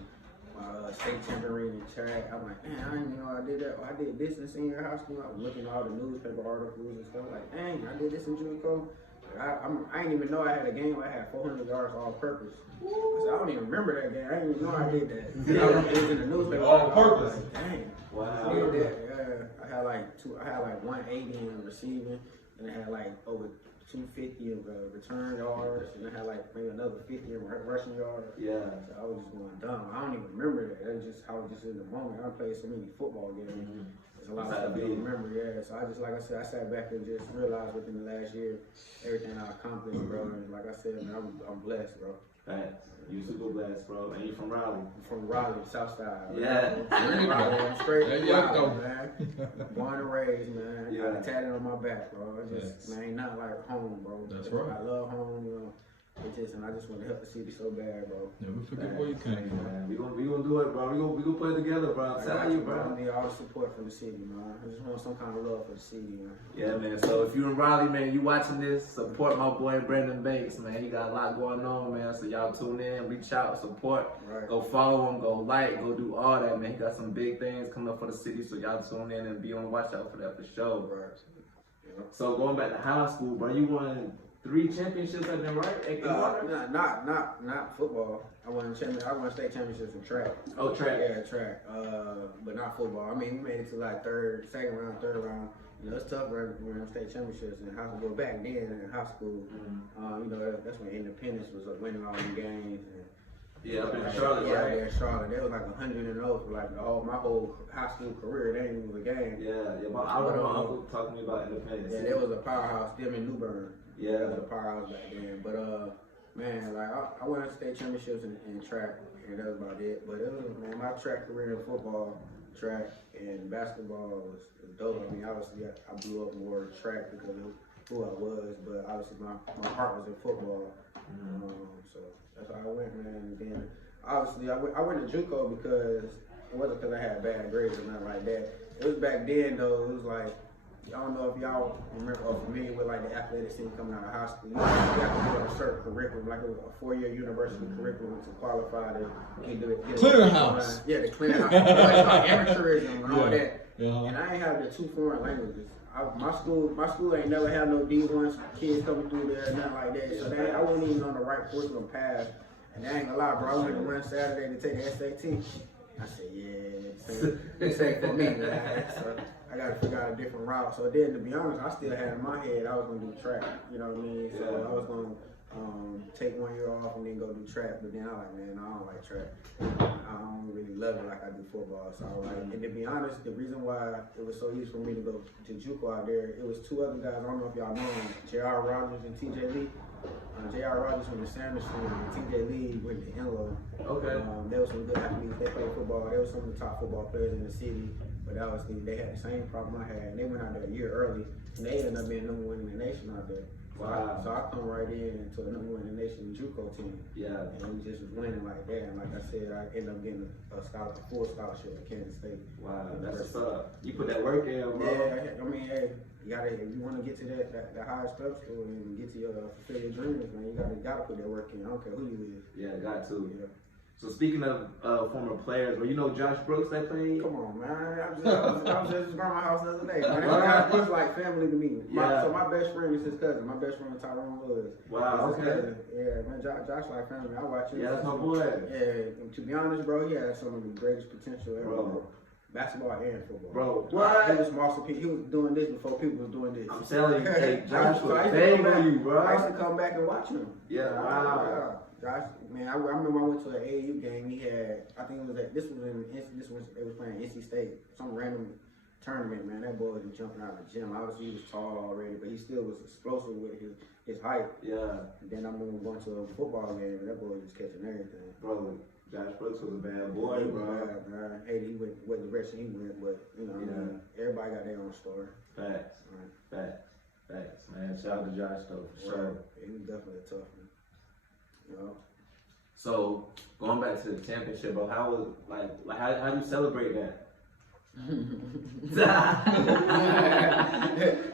my state champion ring in track. I'm like, man, I didn't even know I did that. I did this in senior high school. I was looking at all the newspaper articles and stuff. Like, dang, I did this in JUCO. I didn't even know I had a game where I had 400 yards all purpose. I said, I don't even remember that game. I didn't even know I did that. It was in the newspaper. All purpose. Like, dang. Wow. I did that. I had like 180 in receiving, and I had like over 250 of return yards, and I had like maybe another 50 in rushing yards. Yeah. So I was just going dumb. I don't even remember that. That's just how I was just in the moment. I played so many football games. There's a lot of stuff I don't remember. Yeah. So I just, like I said, I sat back and just realized within the last year everything I accomplished, bro. And like I said, man, I'm blessed, bro. Facts. You super blessed, bro. And you from Raleigh. I'm from Raleigh, South Side. Yeah. Raleigh, I'm straight There from you Raleigh, go. man. Born and raised, man. Yeah. Got it tatted on my back, bro. It just, man, ain't nothing like home, bro. That's right. I love home, you know. And I just want to help the city so bad, bro. Never forget where you came from. Man, we gonna do it, bro. We gonna put it together, bro. I'm telling you, bro. I need all the support from the city, man. I just want some kind of love for the city, man. Yeah, man. So if you in Raleigh, man, you watching this, support my boy Brandon Banks, man. He got a lot going on, man. So y'all tune in, reach out, support. Right. Go follow him, go like, go do all that, man. He got some big things coming up for the city, so y'all tune in and be on the watch out for that for sure. Right. Yeah. So going back to high school, bro, you won 3 championships, I think, right? Not football. I won state championships in track. Oh, track. Yeah, track. But not football. I mean, we made it to like second round, third round. You know, it's tough running state championships in high school. Back then in high school, you know, that's when Independence was winning all the games. Yeah, up in Charlotte, yeah, right? Yeah, Charlotte. They was like 100-0 for like my whole high school career. They didn't even a game. Yeah. I remember my uncle talking to me about Independence. Yeah, there was a powerhouse. Them in New Bern. Yeah. There was a powerhouse back then. But man, like I won state championships in track, and that was about it. But it was, man, my track career in football, track, and basketball was dope. I mean, obviously I blew up more track because of who I was, but obviously my heart was in football. So that's how I went, man. And then obviously I went to JUCO because it wasn't because I had bad grades or nothing like that. It was back then though. It was like I don't know if y'all remember or familiar with like the athletic scene coming out of high school. You have to do a certain curriculum, like a 4-year university curriculum to qualify to get Clearinghouse. Yeah, the clearinghouse. It's like amateurism and all that. Uh-huh. And I ain't have the 2 foreign languages. My school ain't never had no D1 kids coming through there, nothing like that. So I wasn't even on the right curriculum path. And I ain't gonna lie, bro. I went to one Saturday to take the SAT. I said, yeah, this ain't for me, man. So I gotta figure out a different route. So then, to be honest, I still had in my head I was gonna do track. You know what I mean? So I was gonna take 1 year off and then go do track. But then I was like, man, I don't like track. I don't really love it like I do football. So I was like, and to be honest, the reason why it was so easy for me to go to JUCO out there, it was 2 other guys. I don't know if y'all know them, J.R. Rogers and T.J. Lee. J.R. Rogers went to Sanders School and T.J. Lee went to Enloe. Okay. There was some good athletes. They played football. They were some of the top football players in the city. But that was they had the same problem I had. And they went out there a year early, and they ended up being number 1 in the nation out there. Wow. So I come right in to a number 1 in the nation JUCO team. Yeah. And we just was winning like that. And like I said, I ended up getting a full scholarship at Kansas State. Wow, that's what's up. You put that work in, bro. Yeah, I mean, hey, you gotta, if you want to get to that highest pedestal and get to your fulfill your dreams, man, you gotta put that work in. I don't care who you is. Yeah, got to. Yeah. So speaking of former players, well, you know Josh Brooks that played? Come on, man. I was just at my house the other day, man. Josh Brooks like family to me. So my best friend is his cousin. My best friend Tyrone Woods. Wow, okay. cousin. Yeah, man. Josh like family. I watch him. Yeah, that's my boy. Yeah, and to be honest, bro, he had some of the greatest potential ever, bro. Basketball and football. Bro, what? He was masterpiece. He was doing this before people was doing this. I'm telling you, hey, Josh So was big on you, bro. I used to come back and watch him. Yeah, wow. Josh, man, I remember I went to an AAU game. He had, I think it was they was playing NC State, some random tournament, man. That boy was jumping out of the gym. Obviously, he was tall already, but he still was explosive with his height. Yeah. And then I remember going to a football game, and that boy was catching everything. Bro, Josh Brooks was a bad boy, He was bro. bad, man. I hated he went what direction he went, but you know, I mean, everybody got their own story. Facts. Right. Facts, man. Shout out to Josh, though, for sure. He was definitely a tough one. You know? So, going back to the championship, bro, how was, like how do you celebrate that?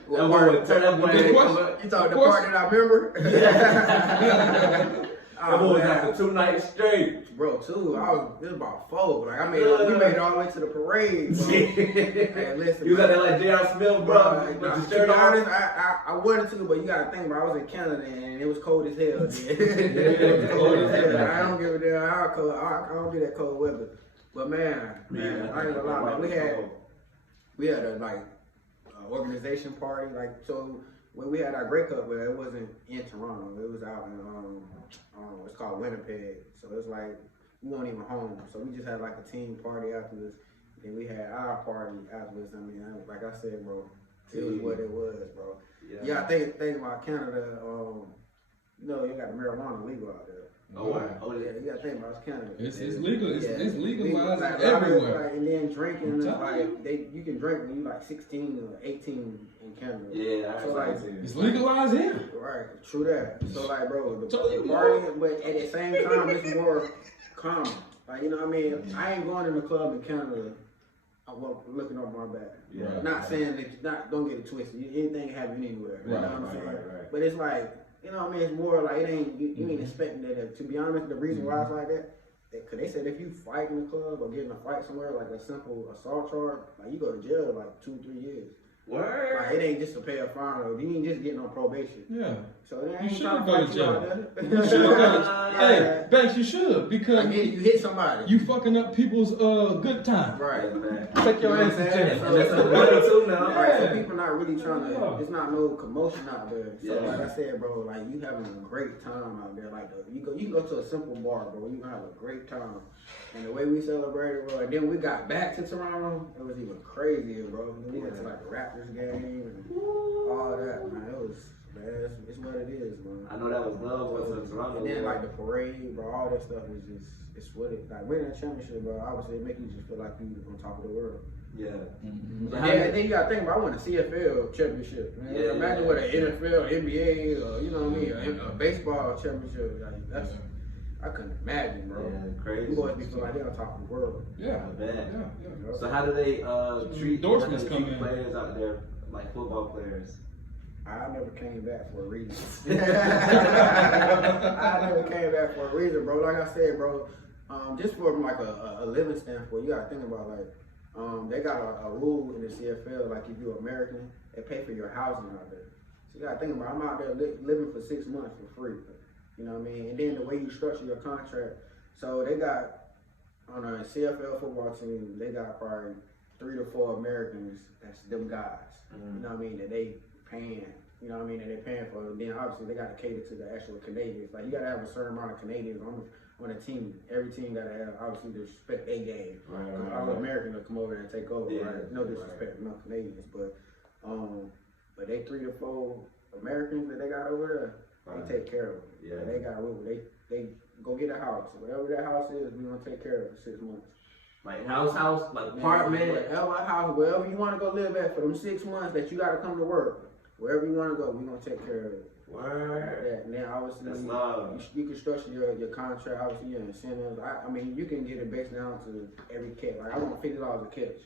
Well, turn that boy. You talking the part that I remember? That boy was after 2 nights straight. Bro, it was about 4. Like we made it all the way to the parade, bro. Hey, listen, You was out there like J.R. Smith, bro. With the to shirt be on. honest, I wanted to, but you gotta think, bro. I was in Canada and it was cold as hell. It was cold as hell. I don't give a damn how cold. I don't do that cold weather. But man, I ain't gonna lie, man. We had a like organization party, like so. When we had our Grey Cup, but it wasn't in Toronto. It was out in it's called Winnipeg. So it's like we weren't even home. So we just had like a team party afterwards. Then we had our party afterwards. I mean, like I said, bro, it was what it was, bro. Yeah, I think about Canada. You know, you got marijuana legal out there. Oh wow. Oh Yeah, you gotta think about it's Canada. It's legal. It's legalized like, everywhere. Like, and then drinking, is like you can drink when you like 16 or 18 in Canada. Yeah, so like it's legalized here. Right, true that. So like, bro, the you party, but at the same time, it's more common. Like, you know what I mean? I ain't going in the club in Canada. Looking over my back. Yeah. Not saying that don't get it twisted. Anything can happen anywhere. You know what I'm saying? Right. But it's like, you know what I mean? It's more like it ain't you ain't expecting that. To be honest, the reason why it's like that, cause they said if you fight in the club or get in a fight somewhere, like a simple assault charge, like you go to jail like 2-3 years. Word. Like, it ain't just to pay a fine or you ain't just getting on probation. Yeah. So they You ain't should trying go to to jail. fight You should go. Hey, Banks, you should because like, you hit somebody. you fucking up people's good time. Right. Man. Take your ass to And jail. that's the money too now. Right, so people not really trying to. It's not no commotion out there. So Yeah. like I said, bro, like you having a great time out there. Like you can go to a simple bar, bro. You gonna have a great time. And the way we celebrated, bro. And then we got back to Toronto. It was even crazier, bro. We went to like the Raptors game and all that, man. It was. Man, it's what it is, man. I know that was love going to Toronto. And then like the parade, bro, all that stuff is just, it's what it, like winning a championship, bro, obviously it make you just feel like you on top of the world. Yeah. Mm-hmm. And then you gotta think about, I won a CFL championship. Man. Yeah. Imagine what an NFL, NBA, or you know what I mean, a baseball championship. Like, that's, I couldn't imagine, bro. Yeah, crazy. You boys be feeling like they're on top of the world. Yeah. I bet. Yeah. So how do they treat Endorsements the come in. players out there like football players? I never came back for a reason. I never came back for a reason, bro. Like I said, bro, just from like a living standpoint, you gotta think about like they got a rule in the CFL, like if you're American, they pay for your housing out there. So you gotta think about, I'm out there living for 6 months for free. You know what I mean? And then the way you structure your contract, so they got on a CFL football team, they got probably 3 to 4 Americans. That's them guys. You know what I mean? That they paying. You know what I mean? That they paying for. Then obviously they got to cater to the actual Canadians. Like you got to have a certain amount of Canadians on a team. Every team got to have obviously the respect they gave. Right. All the Americans will come over there and take over. Yeah, right? No disrespect, no Canadians, but they 3 to 4 Americans that they got over there. They take care of them. Yeah. They got room. They go get a house. Whatever that house is, we gonna take care of it for 6 months. Like house, like apartment. Whatever house, wherever you wanna go live at for them 6 months that you gotta come to work. Wherever you wanna go, we gonna take care of it. Word. Yeah. And then obviously you can structure your contract, obviously your incentives. I mean you can get it based down to every catch. Like I want $50 a catch.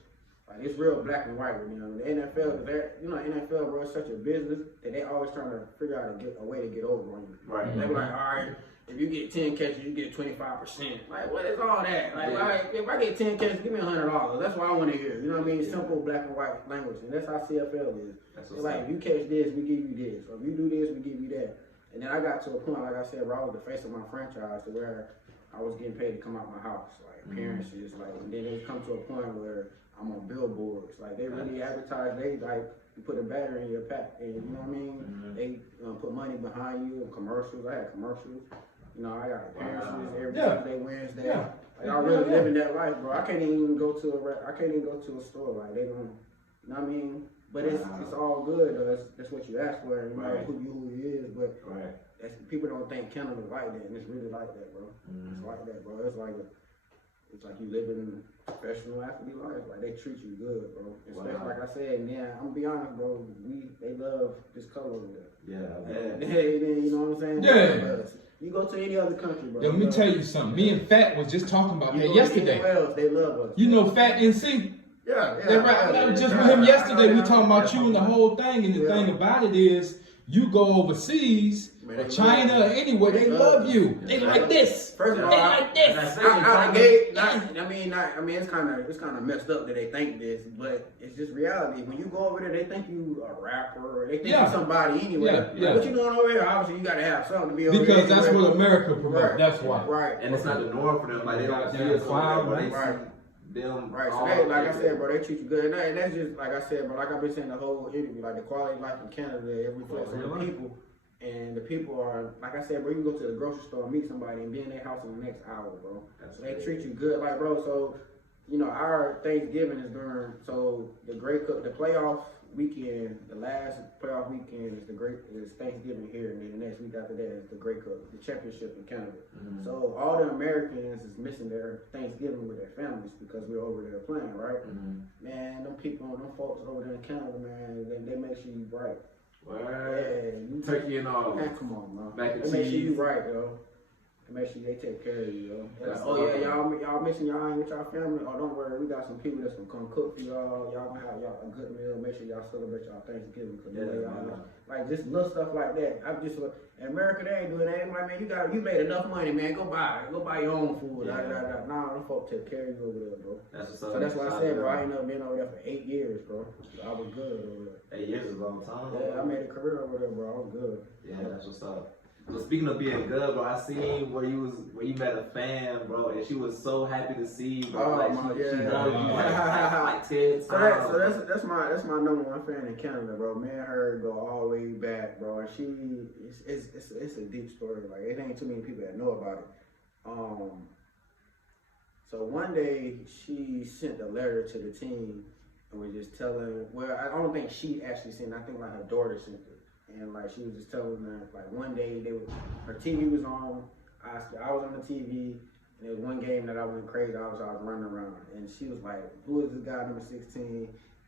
Like it's real black and white, you know. The NFL, NFL, bro, it's such a business that they always trying to figure out a way to get over on you. Right. They be like, all right, if you get 10 catches, you get 25%. Like, what is all that? Like, if I get 10 catches, give me $100. That's what I want to hear. You know what I mean? Simple black and white language, and that's how CFL is. It's like, if you catch this, we give you this, or if you do this, we give you that. And then I got to a point, like I said, where I was the face of my franchise, to where I was getting paid to come out my house, like appearances, like, and then it come to a point where I'm on billboards. Like they really advertise. They like put a battery in your pack, and you know what I mean. They put money behind you. Commercials. I had commercials. You know, I got appearances every Tuesday, Wednesday. Yeah. Like I really living that life, bro. I can't even go to a store. Like they don't. You know what I mean? But it's all good. That's what you ask for. And you know who you is. But people don't think Canada's like that, and it's really like that, bro. It's like that, bro. It's like you living professional athlete life. Like they treat you good, bro. Especially like I said, I'm gonna be honest, bro. They love this color over there. Yeah. You know what I'm saying? Yeah. You go to any other country, bro. Yo, let me tell you something. Me and Fat was just talking about that yesterday. Else, they love us. You know Fat NC? Yeah. I was just with him yesterday. We talking about you and the whole thing. And the thing about it is, you go overseas, or China, or anywhere, they love you. They like this. First of all, they like this. I mean, it's kind of messed up that they think this, but it's just reality. When you go over there, they think you a rapper, or they think you somebody anyway. What you doing over here? Obviously, you got to have something to be over because that's what America promotes. That's why. Right. And it's not the norm for them. Like they don't see it cloud, right? Right, so they, like I said, bro, they treat you good, and that's just like I said, bro. Like I've been saying the whole interview, like the quality of life in Canada, it reflects on the people, and the people are, like I said, bro. You go to the grocery store and meet somebody and be in their house in the next hour, bro. So they treat you good, like bro. So you know our Thanksgiving is during the playoff weekend. The last playoff weekend is Thanksgiving here, and then the next week after that is the Grey Cup, the championship in Canada. So all the Americans is missing their Thanksgiving with their families because we're over there playing, right? Man, them folks over there in Canada, man, they make sure you right. Yeah, turkey and all. Man, come on, bro. Mac and they cheese. make sure you right, yo. And make sure they take care of you, yo. Like, y'all missing y'all ain't with y'all family. Oh, don't worry, we got some people that's gonna come cook for y'all. Y'all gonna have y'all a good meal. Make sure y'all celebrate y'all Thanksgiving. Like just little stuff like that. In America, they ain't doing that. Like, man, you made enough money, man. Go buy your own food. Nah, them folks take care of you over there, bro. So that's why I said, bro, I ain't never been over there for 8 years, bro. I was good over there. 8 years is a long time. Yeah, I made a career over there, bro. I was good. Yeah, that's what's up. So speaking of being good, bro, I seen where you met a fan, bro, and she was so happy to see you, bro. She wanted you like 10 times. So that's my number one fan in Canada, bro. Me and her go all the way back, bro. And it's a deep story. Like it ain't too many people that know about it. So one day she sent a letter to the team and was just telling. Well, I don't think she actually sent it. I think like her daughter sent it. And like she was just telling them, like one day her TV was on. I was on the TV, and there was one game that I went crazy. I was running around, and she was like, "Who is this guy number 16?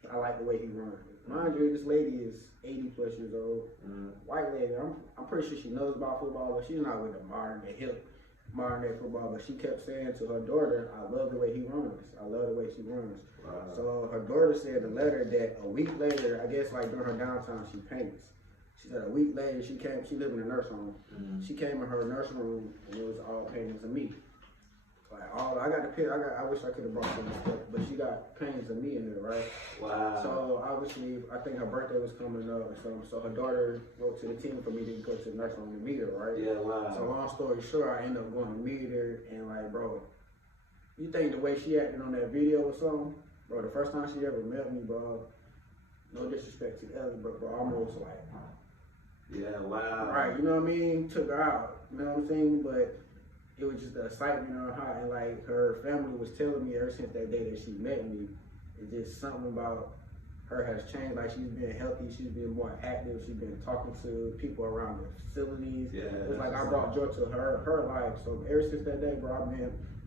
I like the way he runs." Mind you, this lady is 80+ years old, white lady. I'm pretty sure she knows about football, but she's not with the modern, the hip modern day football, but she kept saying to her daughter, I love the way he runs. I love the way she runs. Wow. So her daughter said the letter that a week later, I guess like during her downtime, she paints. She said a week later, she lived in a nurse home. She came in her nurse room and it was all paintings of me. Like I got the picture. I wish I could have brought some stuff, but she got paintings of me in there, right? Wow. So obviously, I think her birthday was coming up, so her daughter wrote to the team for me to go to the nurse home to meet her, right? Yeah, wow. So long story short, I ended up going to meet her, and like, bro, you think the way she acted on that video or something, bro? The first time she ever met me, bro, no disrespect to Ellie, but bro, almost like, yeah, wow. right, you know what I mean? Took her out, you know what I'm saying? But it was just the excitement on her, and like her family was telling me ever since that day that she met me, it's just something about her has changed. Like she's been healthy, she's been more active, she's been talking to people around the facilities. Yeah, it's like I brought joy to her life. So ever since that day, bro,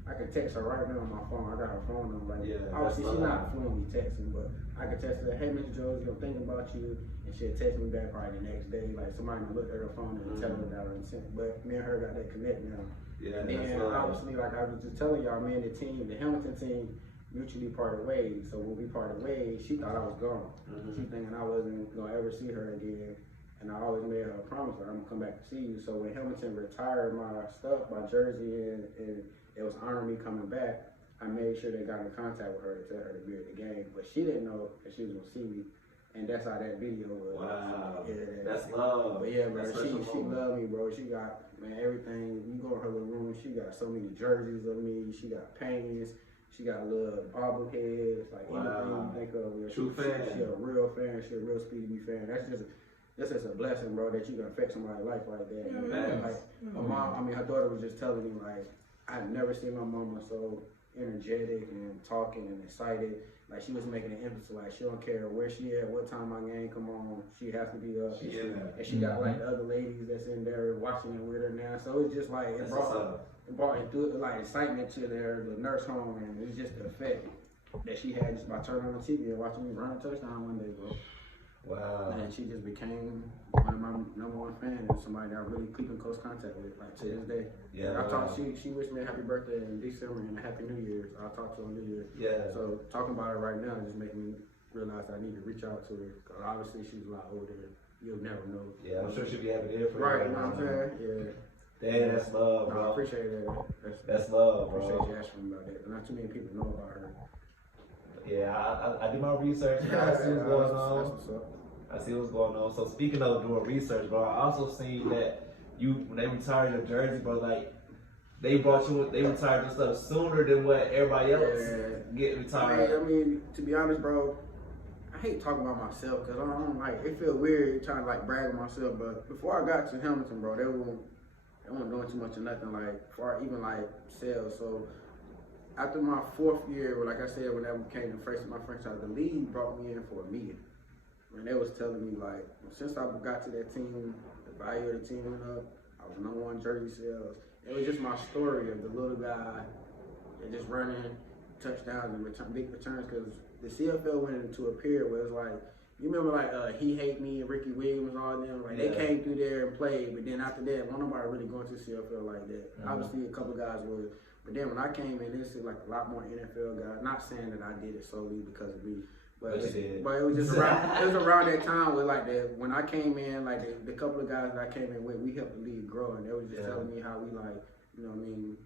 I can text her right now on my phone. I got her phone number. Like, obviously she's not fluently texting, but I can text her, hey, Miss Jones, I'm thinking about you, and she'll text me back probably the next day. Like somebody can look at her phone and tell her that I sent. But me and her got that connect now. Yeah, and then obviously, like I was just telling y'all, me and the team, the Hamilton team, mutually parted ways. So when we parted ways, she thought I was gone. She thinking I wasn't gonna ever see her again. And I always made her a promise that I'm gonna come back to see you. So when Hamilton retired my stuff, my jersey, and it was honoring me coming back, I made sure they got in contact with her to tell her to be at the game. But she didn't know that she was gonna see me. And that's how that video was. Wow. Yeah, that's love. But yeah, bro, she moment. loved me, bro. She got, man, everything. You go in her little room, she got so many jerseys of me. She got paintings. She got little bobbleheads, like anything you think of. True fan. She a real fan. She a real Speedy B fan. That's just a blessing, bro, that you can affect somebody's life like that. Yeah. Like her mom, her daughter was just telling me, like, I've never seen my mama so energetic and talking and excited. Like she was making an emphasis, like she don't care where she at, what time my game come on, she has to be up. And she got like the other ladies that's in there watching it with her now. So it's just like it brought like excitement to the nurse home, and it was just the effect that she had just by turning on the TV and watching me run a touchdown one day, bro. Wow. And she just became one of my #1 fans, and somebody that I really keep in close contact with, like to this day. Yeah. I talked. She wished me a happy birthday in December and a happy New Year. So I talked to her on New Year. Yeah. So talking about her right now just making me realize I need to reach out to her, because obviously she's a lot older. You'll never know. Yeah, I'm sure she'll be happy to hear from you. Right, you know what I'm saying? Yeah. Damn, that's love, bro. I appreciate that. That's love, bro. I appreciate you asking me about that. Not too many people know about her. Yeah, I did my research. I see what's going on. That's what's up. I see what's going on. So speaking of doing research, bro, I also seen that when they retired your jersey, bro, like they retired your stuff sooner than what everybody else get retired. I mean, to be honest, bro, I hate talking about myself because I don't like. It feel weird trying to like brag on myself. But before I got to Hamilton, bro, they weren't doing too much of nothing like far even like sales. So after my 4th year, like I said, when that became my franchise, the league brought me in for a meeting. And they was telling me, like, since I got to that team, the value of the team went up. I was #1 jersey sales. It was just my story of the little guy and just running touchdowns and big returns, because the CFL went into a period where it's like, you remember like He Hate Me and Ricky Williams and all them, like they came through there and played, but then after that, nobody really going to the CFL like that. Obviously, a couple guys would, but then when I came in, this is like a lot more NFL guys. Not saying that I did it solely because of me. But it was just around. It was around that time where like when I came in, like the couple of guys that I came in with, we helped the league grow, and they was just telling me how we like, you know what I mean,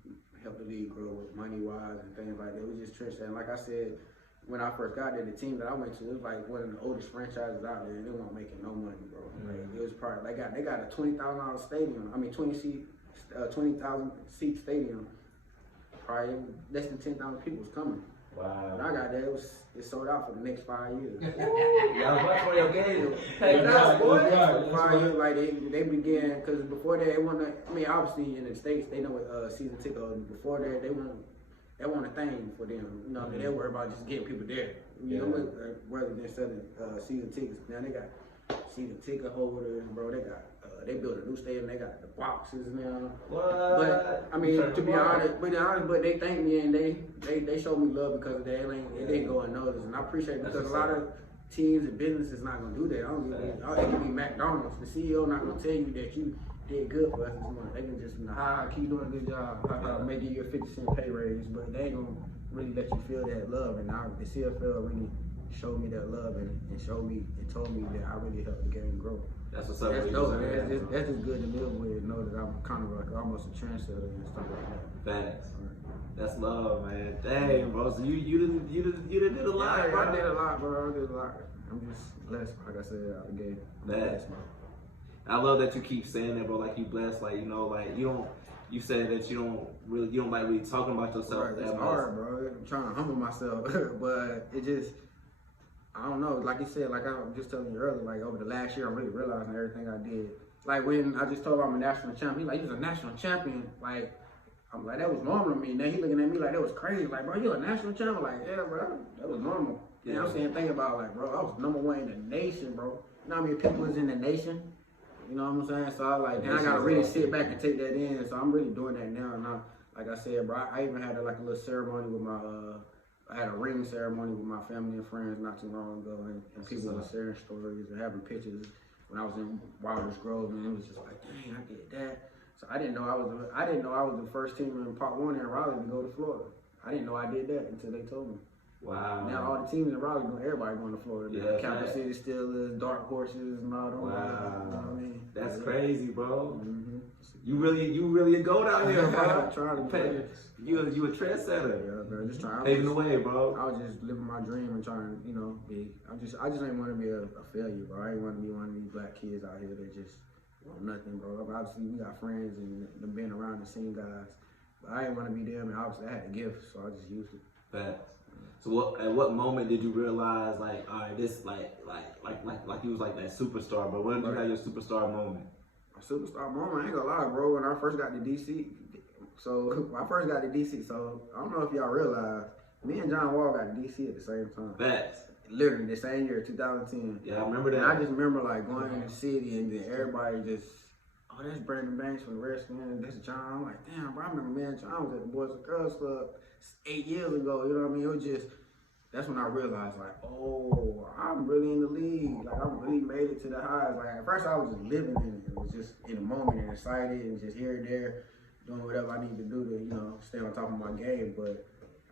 help the league grow with money wise and things like that. It was just trench. And like I said, when I first got there, the team that I went to, it was like one of the oldest franchises out there, and they weren't making no money, bro. Like, it was probably they got a $20,000 stadium. I mean, 20,000 seat stadium. Probably less than 10,000 people was coming. Wow. When I got there, it sold out for the next 5 years. Y'all watch for your games. Hey, that's boy. right. 5 years, like they began, because before that, they wanted. I mean, obviously in the States, they know what season ticket was. Before that, they want a thing for them. You know, they worry about just getting people there. You know, rather than selling season tickets. Now they got season ticket holders, bro. They got. They built a new stadium. They got the boxes now. What? But I mean, to be honest, but they thanked me and they showed me love because of that. It didn't go unnoticed, and I appreciate it because a lot of teams and businesses not gonna do that. I don't give it can be McDonald's. The CEO not gonna tell you that you did good for us this month. They can just, keep doing a good job. May give you a 50-cent pay raise, but they ain't gonna really let you feel that love. And now the CFL really showed me that love and showed me and told me that I really helped the game grow. That's what's up. That's dope, man. That's just good to live with and know that I'm kind of like almost a trendsetter and stuff like that. Facts. That's love, man. Dang, bro. So you done did a lot, Yeah, bro. I did a lot, bro. I did a lot. I'm just blessed, like I said, out the game. Blessed, bro. I love that you keep saying that, bro. Like you blessed, like you know, like you don't. You said that you don't like really talking about yourself Right, that it's much. hard, bro. I'm trying to humble myself, but it just, I don't know. Like you said, like I was just telling you earlier, like over the last year, I'm really realizing everything I did. Like when I just told him I'm a national champion, he like, you was a national champion. Like, I'm like, that was normal to me. Now he looking at me like that was crazy. Like, bro, you a national champion? Like, yeah, bro, that was normal. Yeah, I'm saying, think about like, bro, I was #1 in the nation, bro. You know how many people was in the nation? You know what I'm saying? So I was like, then I gotta really sit back and take that in. So I'm really doing that now. And like I said, bro, I even had like a little ceremony with my, I had a ring ceremony with my family and friends not too long ago, and people were sharing stories and having pictures when I was in Wilder's Grove, and it was just like, dang, I did that. So I didn't know I was the first team in Part 1 in Raleigh to go to Florida. I didn't know I did that until they told me. Wow. Now all the teams in Raleigh, everybody going to Florida. Yeah, Kansas City Steelers, Dark Horses, and all them. Wow. You know what I mean? That's crazy, bro. Mm-hmm. You really a goat out here, bro. Trying to play. You a trendsetter. Yeah, bro. Just trying. Paving the way, bro. I was just living my dream and trying to, be. I just ain't want to be a failure, bro. I ain't want to be one of these black kids out here that just want nothing, bro. Obviously, we got friends and them being around the same guys, but I didn't want to be them. And obviously, I had a gift, so I just used it. Facts. So at what moment did you realize like, all right, this like you was like that superstar, but when did you have your superstar moment? My superstar moment, I ain't gonna lie, bro. When I first got to DC, so I don't know if y'all realize, me and John Wall got to DC at the same time. Facts. Literally the same year, 2010. Yeah, I remember that. And I just remember like going in the city and then everybody just, oh, that's Brandon Banks from the Redskins, that's John. I'm like, damn, bro, I remember me and John was at the Boys and Girls Club 8 years ago, you know what I mean? It was just, that's when I realized like, oh, I'm really in the league. Like I really made it to the highs. Like at first I was just living in it. It was just in the moment and excited and just here and there doing whatever I need to do to, stay on top of my game. But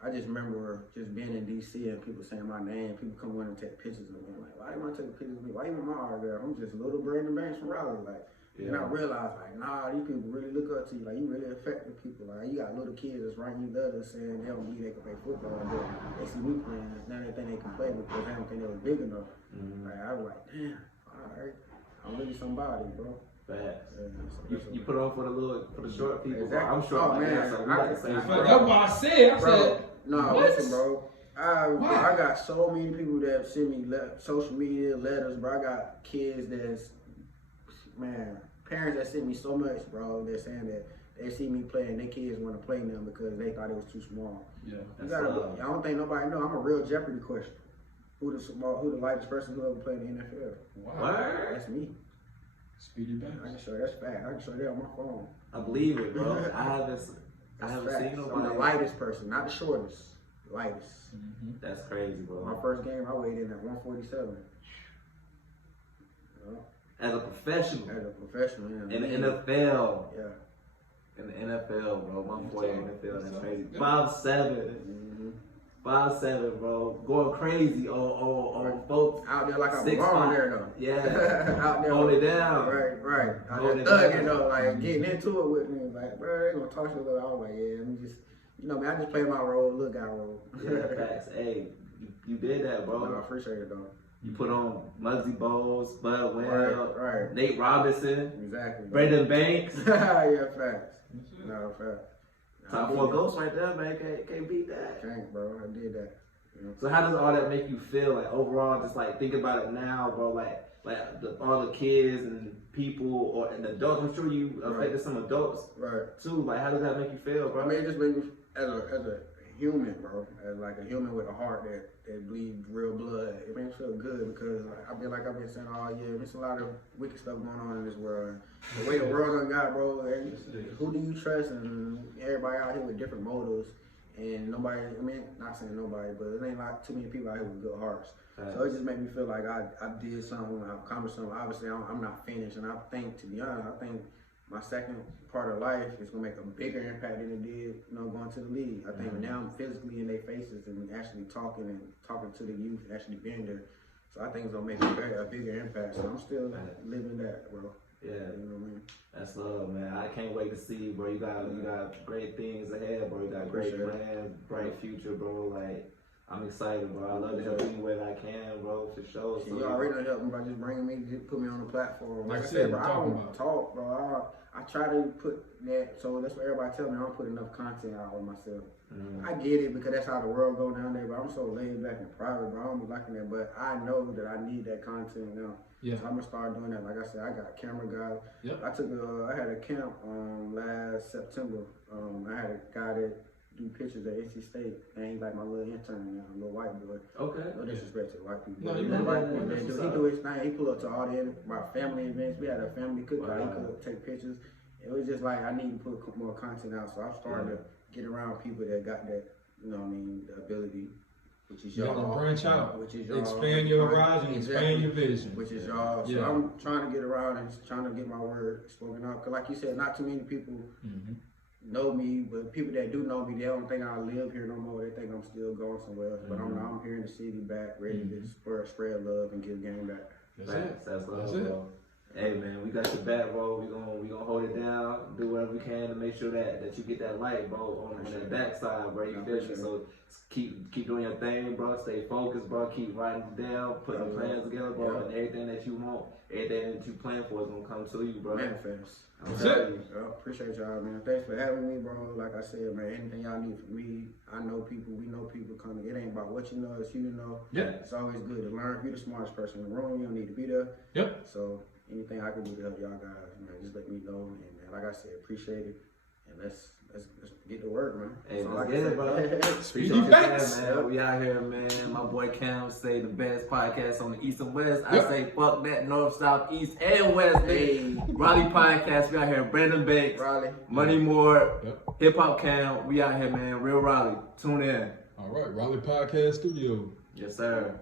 I just remember just being in DC and people saying my name, people come in and take pictures of me. I'm like, why do you want to take pictures of me? Why you want my autograph? I'm just little Brandon Banks from Raleigh. Like, and I realized, like, nah, these people really look up to you. Like, you really affecting people. Like, you got little kids that's writing you letters saying they don't believe they can play football, but they see me playing. Now they think they can play because they don't think they was big enough. Like, I was like, damn, all right, I'm really somebody, bro. Facts. Yeah, You put on for the short people. Exactly. I'm short, Oh, man. so we got the same. That's why I said. No, what? listen, bro. I got so many people that send me social media letters, bro. I got kids that's, man, parents that send me so much, bro. They're saying that they see me playing, their kids want to play them because they thought it was too small. Yeah, I don't think nobody know. I'm a real Jeopardy question. Who the lightest person who ever played in the NFL? Wow. That's me. Speedy Banks. I can show you. That's fact. I can show you that on my phone. I believe it, bro. I haven't seen nobody. I'm the lightest person, not the shortest. Lightest. Mm-hmm. That's crazy, bro. My first game, I weighed in at 147. As a professional. As a professional, yeah. In the NFL. Yeah. In the NFL, bro. 140 in the NFL. That's crazy. Yeah. 5'7". 5'7", bro. Going crazy on folks. Out there like I'm 6'5". born there though. Yeah. Out there. Hold it down. Right. I Hold just it thugging down. though, like getting into it with me. Like, bro, they gonna talk to you a little. I was like, yeah, I'm just, man, I just play my role, little guy role. Yeah, facts. Hey, you did that, bro. No, I appreciate it though. You put on Muggsy Bowles, Bud Well, Right. Nate Robinson, Exactly. Brandon Banks. Yeah, facts. No, facts. Top 4 ghosts right there, man. Can't beat that. Can't, bro. I did that. So how does all that make you feel? Like overall, just like think about it now, bro. Like all the kids and people and adults. I'm sure you affected some adults too. Like how does that make you feel, bro? I mean, it just made me as a human, bro. As like a human with a heart that bleeds real blood. It makes me feel good because I've been saying all year. There's a lot of wicked stuff going on in this world. The way the world done got, bro. And who do you trust? And everybody out here with different motives. And nobody, not saying nobody, but it ain't like too many people out here with good hearts. So it just made me feel like I did something, I accomplished something. Obviously, I'm not finished. And I think, to be honest, my second part of life is gonna make a bigger impact than it did, going to the league. I think now I'm physically in their faces and actually talking to the youth, and actually being there. So I think it's gonna make a bigger impact. So I'm still living that, bro. Yeah, you know what I mean. That's love, man. I can't wait to see, bro. You got great things ahead, bro. You got great plans, bright future, bro. Like, I'm excited, bro. I love to help any way that I can, bro, for sure. So you already done helped me by just bringing me, just put me on the platform. Like I said, said, bro, I don't talk, bro. I try to put that, so that's what everybody tell me. I don't put enough content out on myself. I get it because that's how the world go down there, but I'm so laid back and private, bro. I don't be liking that, but I know that I need that content now. Yeah. So I'm gonna start doing that. Like I said, I got camera guys. Yep. I had a camp last September. I had a guy that do pictures at NC State, and he's like my little intern now, a little white boy. Okay. No disrespect to the white people. No, He do his thing. He pull up to all my family events. We had a family cookout. He could take pictures. It was just like I need to put more content out, so I'm starting to get around people that got that, the ability, which is y'all. You gotta branch out, which is y'all. Expand your horizon, expand your vision. Which is y'all. So I'm trying to get around and trying to get my word spoken out. Cause like you said, not too many people know me, but people that do know me, they don't think I live here no more. They think I'm still going somewhere else. But I'm here in the city back, ready to spread love and give game back. That's love, bro. Hey man, we got your back, bro. We gonna hold it down, do whatever we can to make sure that you get that light, bro, on that backside, bro. You feel me? So keep doing your thing, bro. Stay focused, bro. Keep writing it down, putting the plans together, bro. And everything that you want, everything that you plan for is gonna come to you, bro. Manifest. That's it. Appreciate y'all, man. Thanks for having me, bro. Like I said, man, anything y'all need from me, I know people, we know people coming. It ain't about what you know, it's who you know. Yep. It's always good to learn. If you're the smartest person in the room, you don't need to be there. Yep. So anything I can do to help y'all guys, man, just let me know. And man, like I said, appreciate it. And let's get to work, man. Hey, so let's like get it, bro. Speedy facts. Man. We out here, man. My boy Cam say the best podcast on the East and West. I say fuck that North, South, East, and West. Hey, Raleigh podcast. We out here. Brandon Banks, Raleigh, Money Moore, Hip Hop Cam. We out here, man. Real Raleigh. Tune in. All right, Raleigh Podcast Studio. Yes, sir.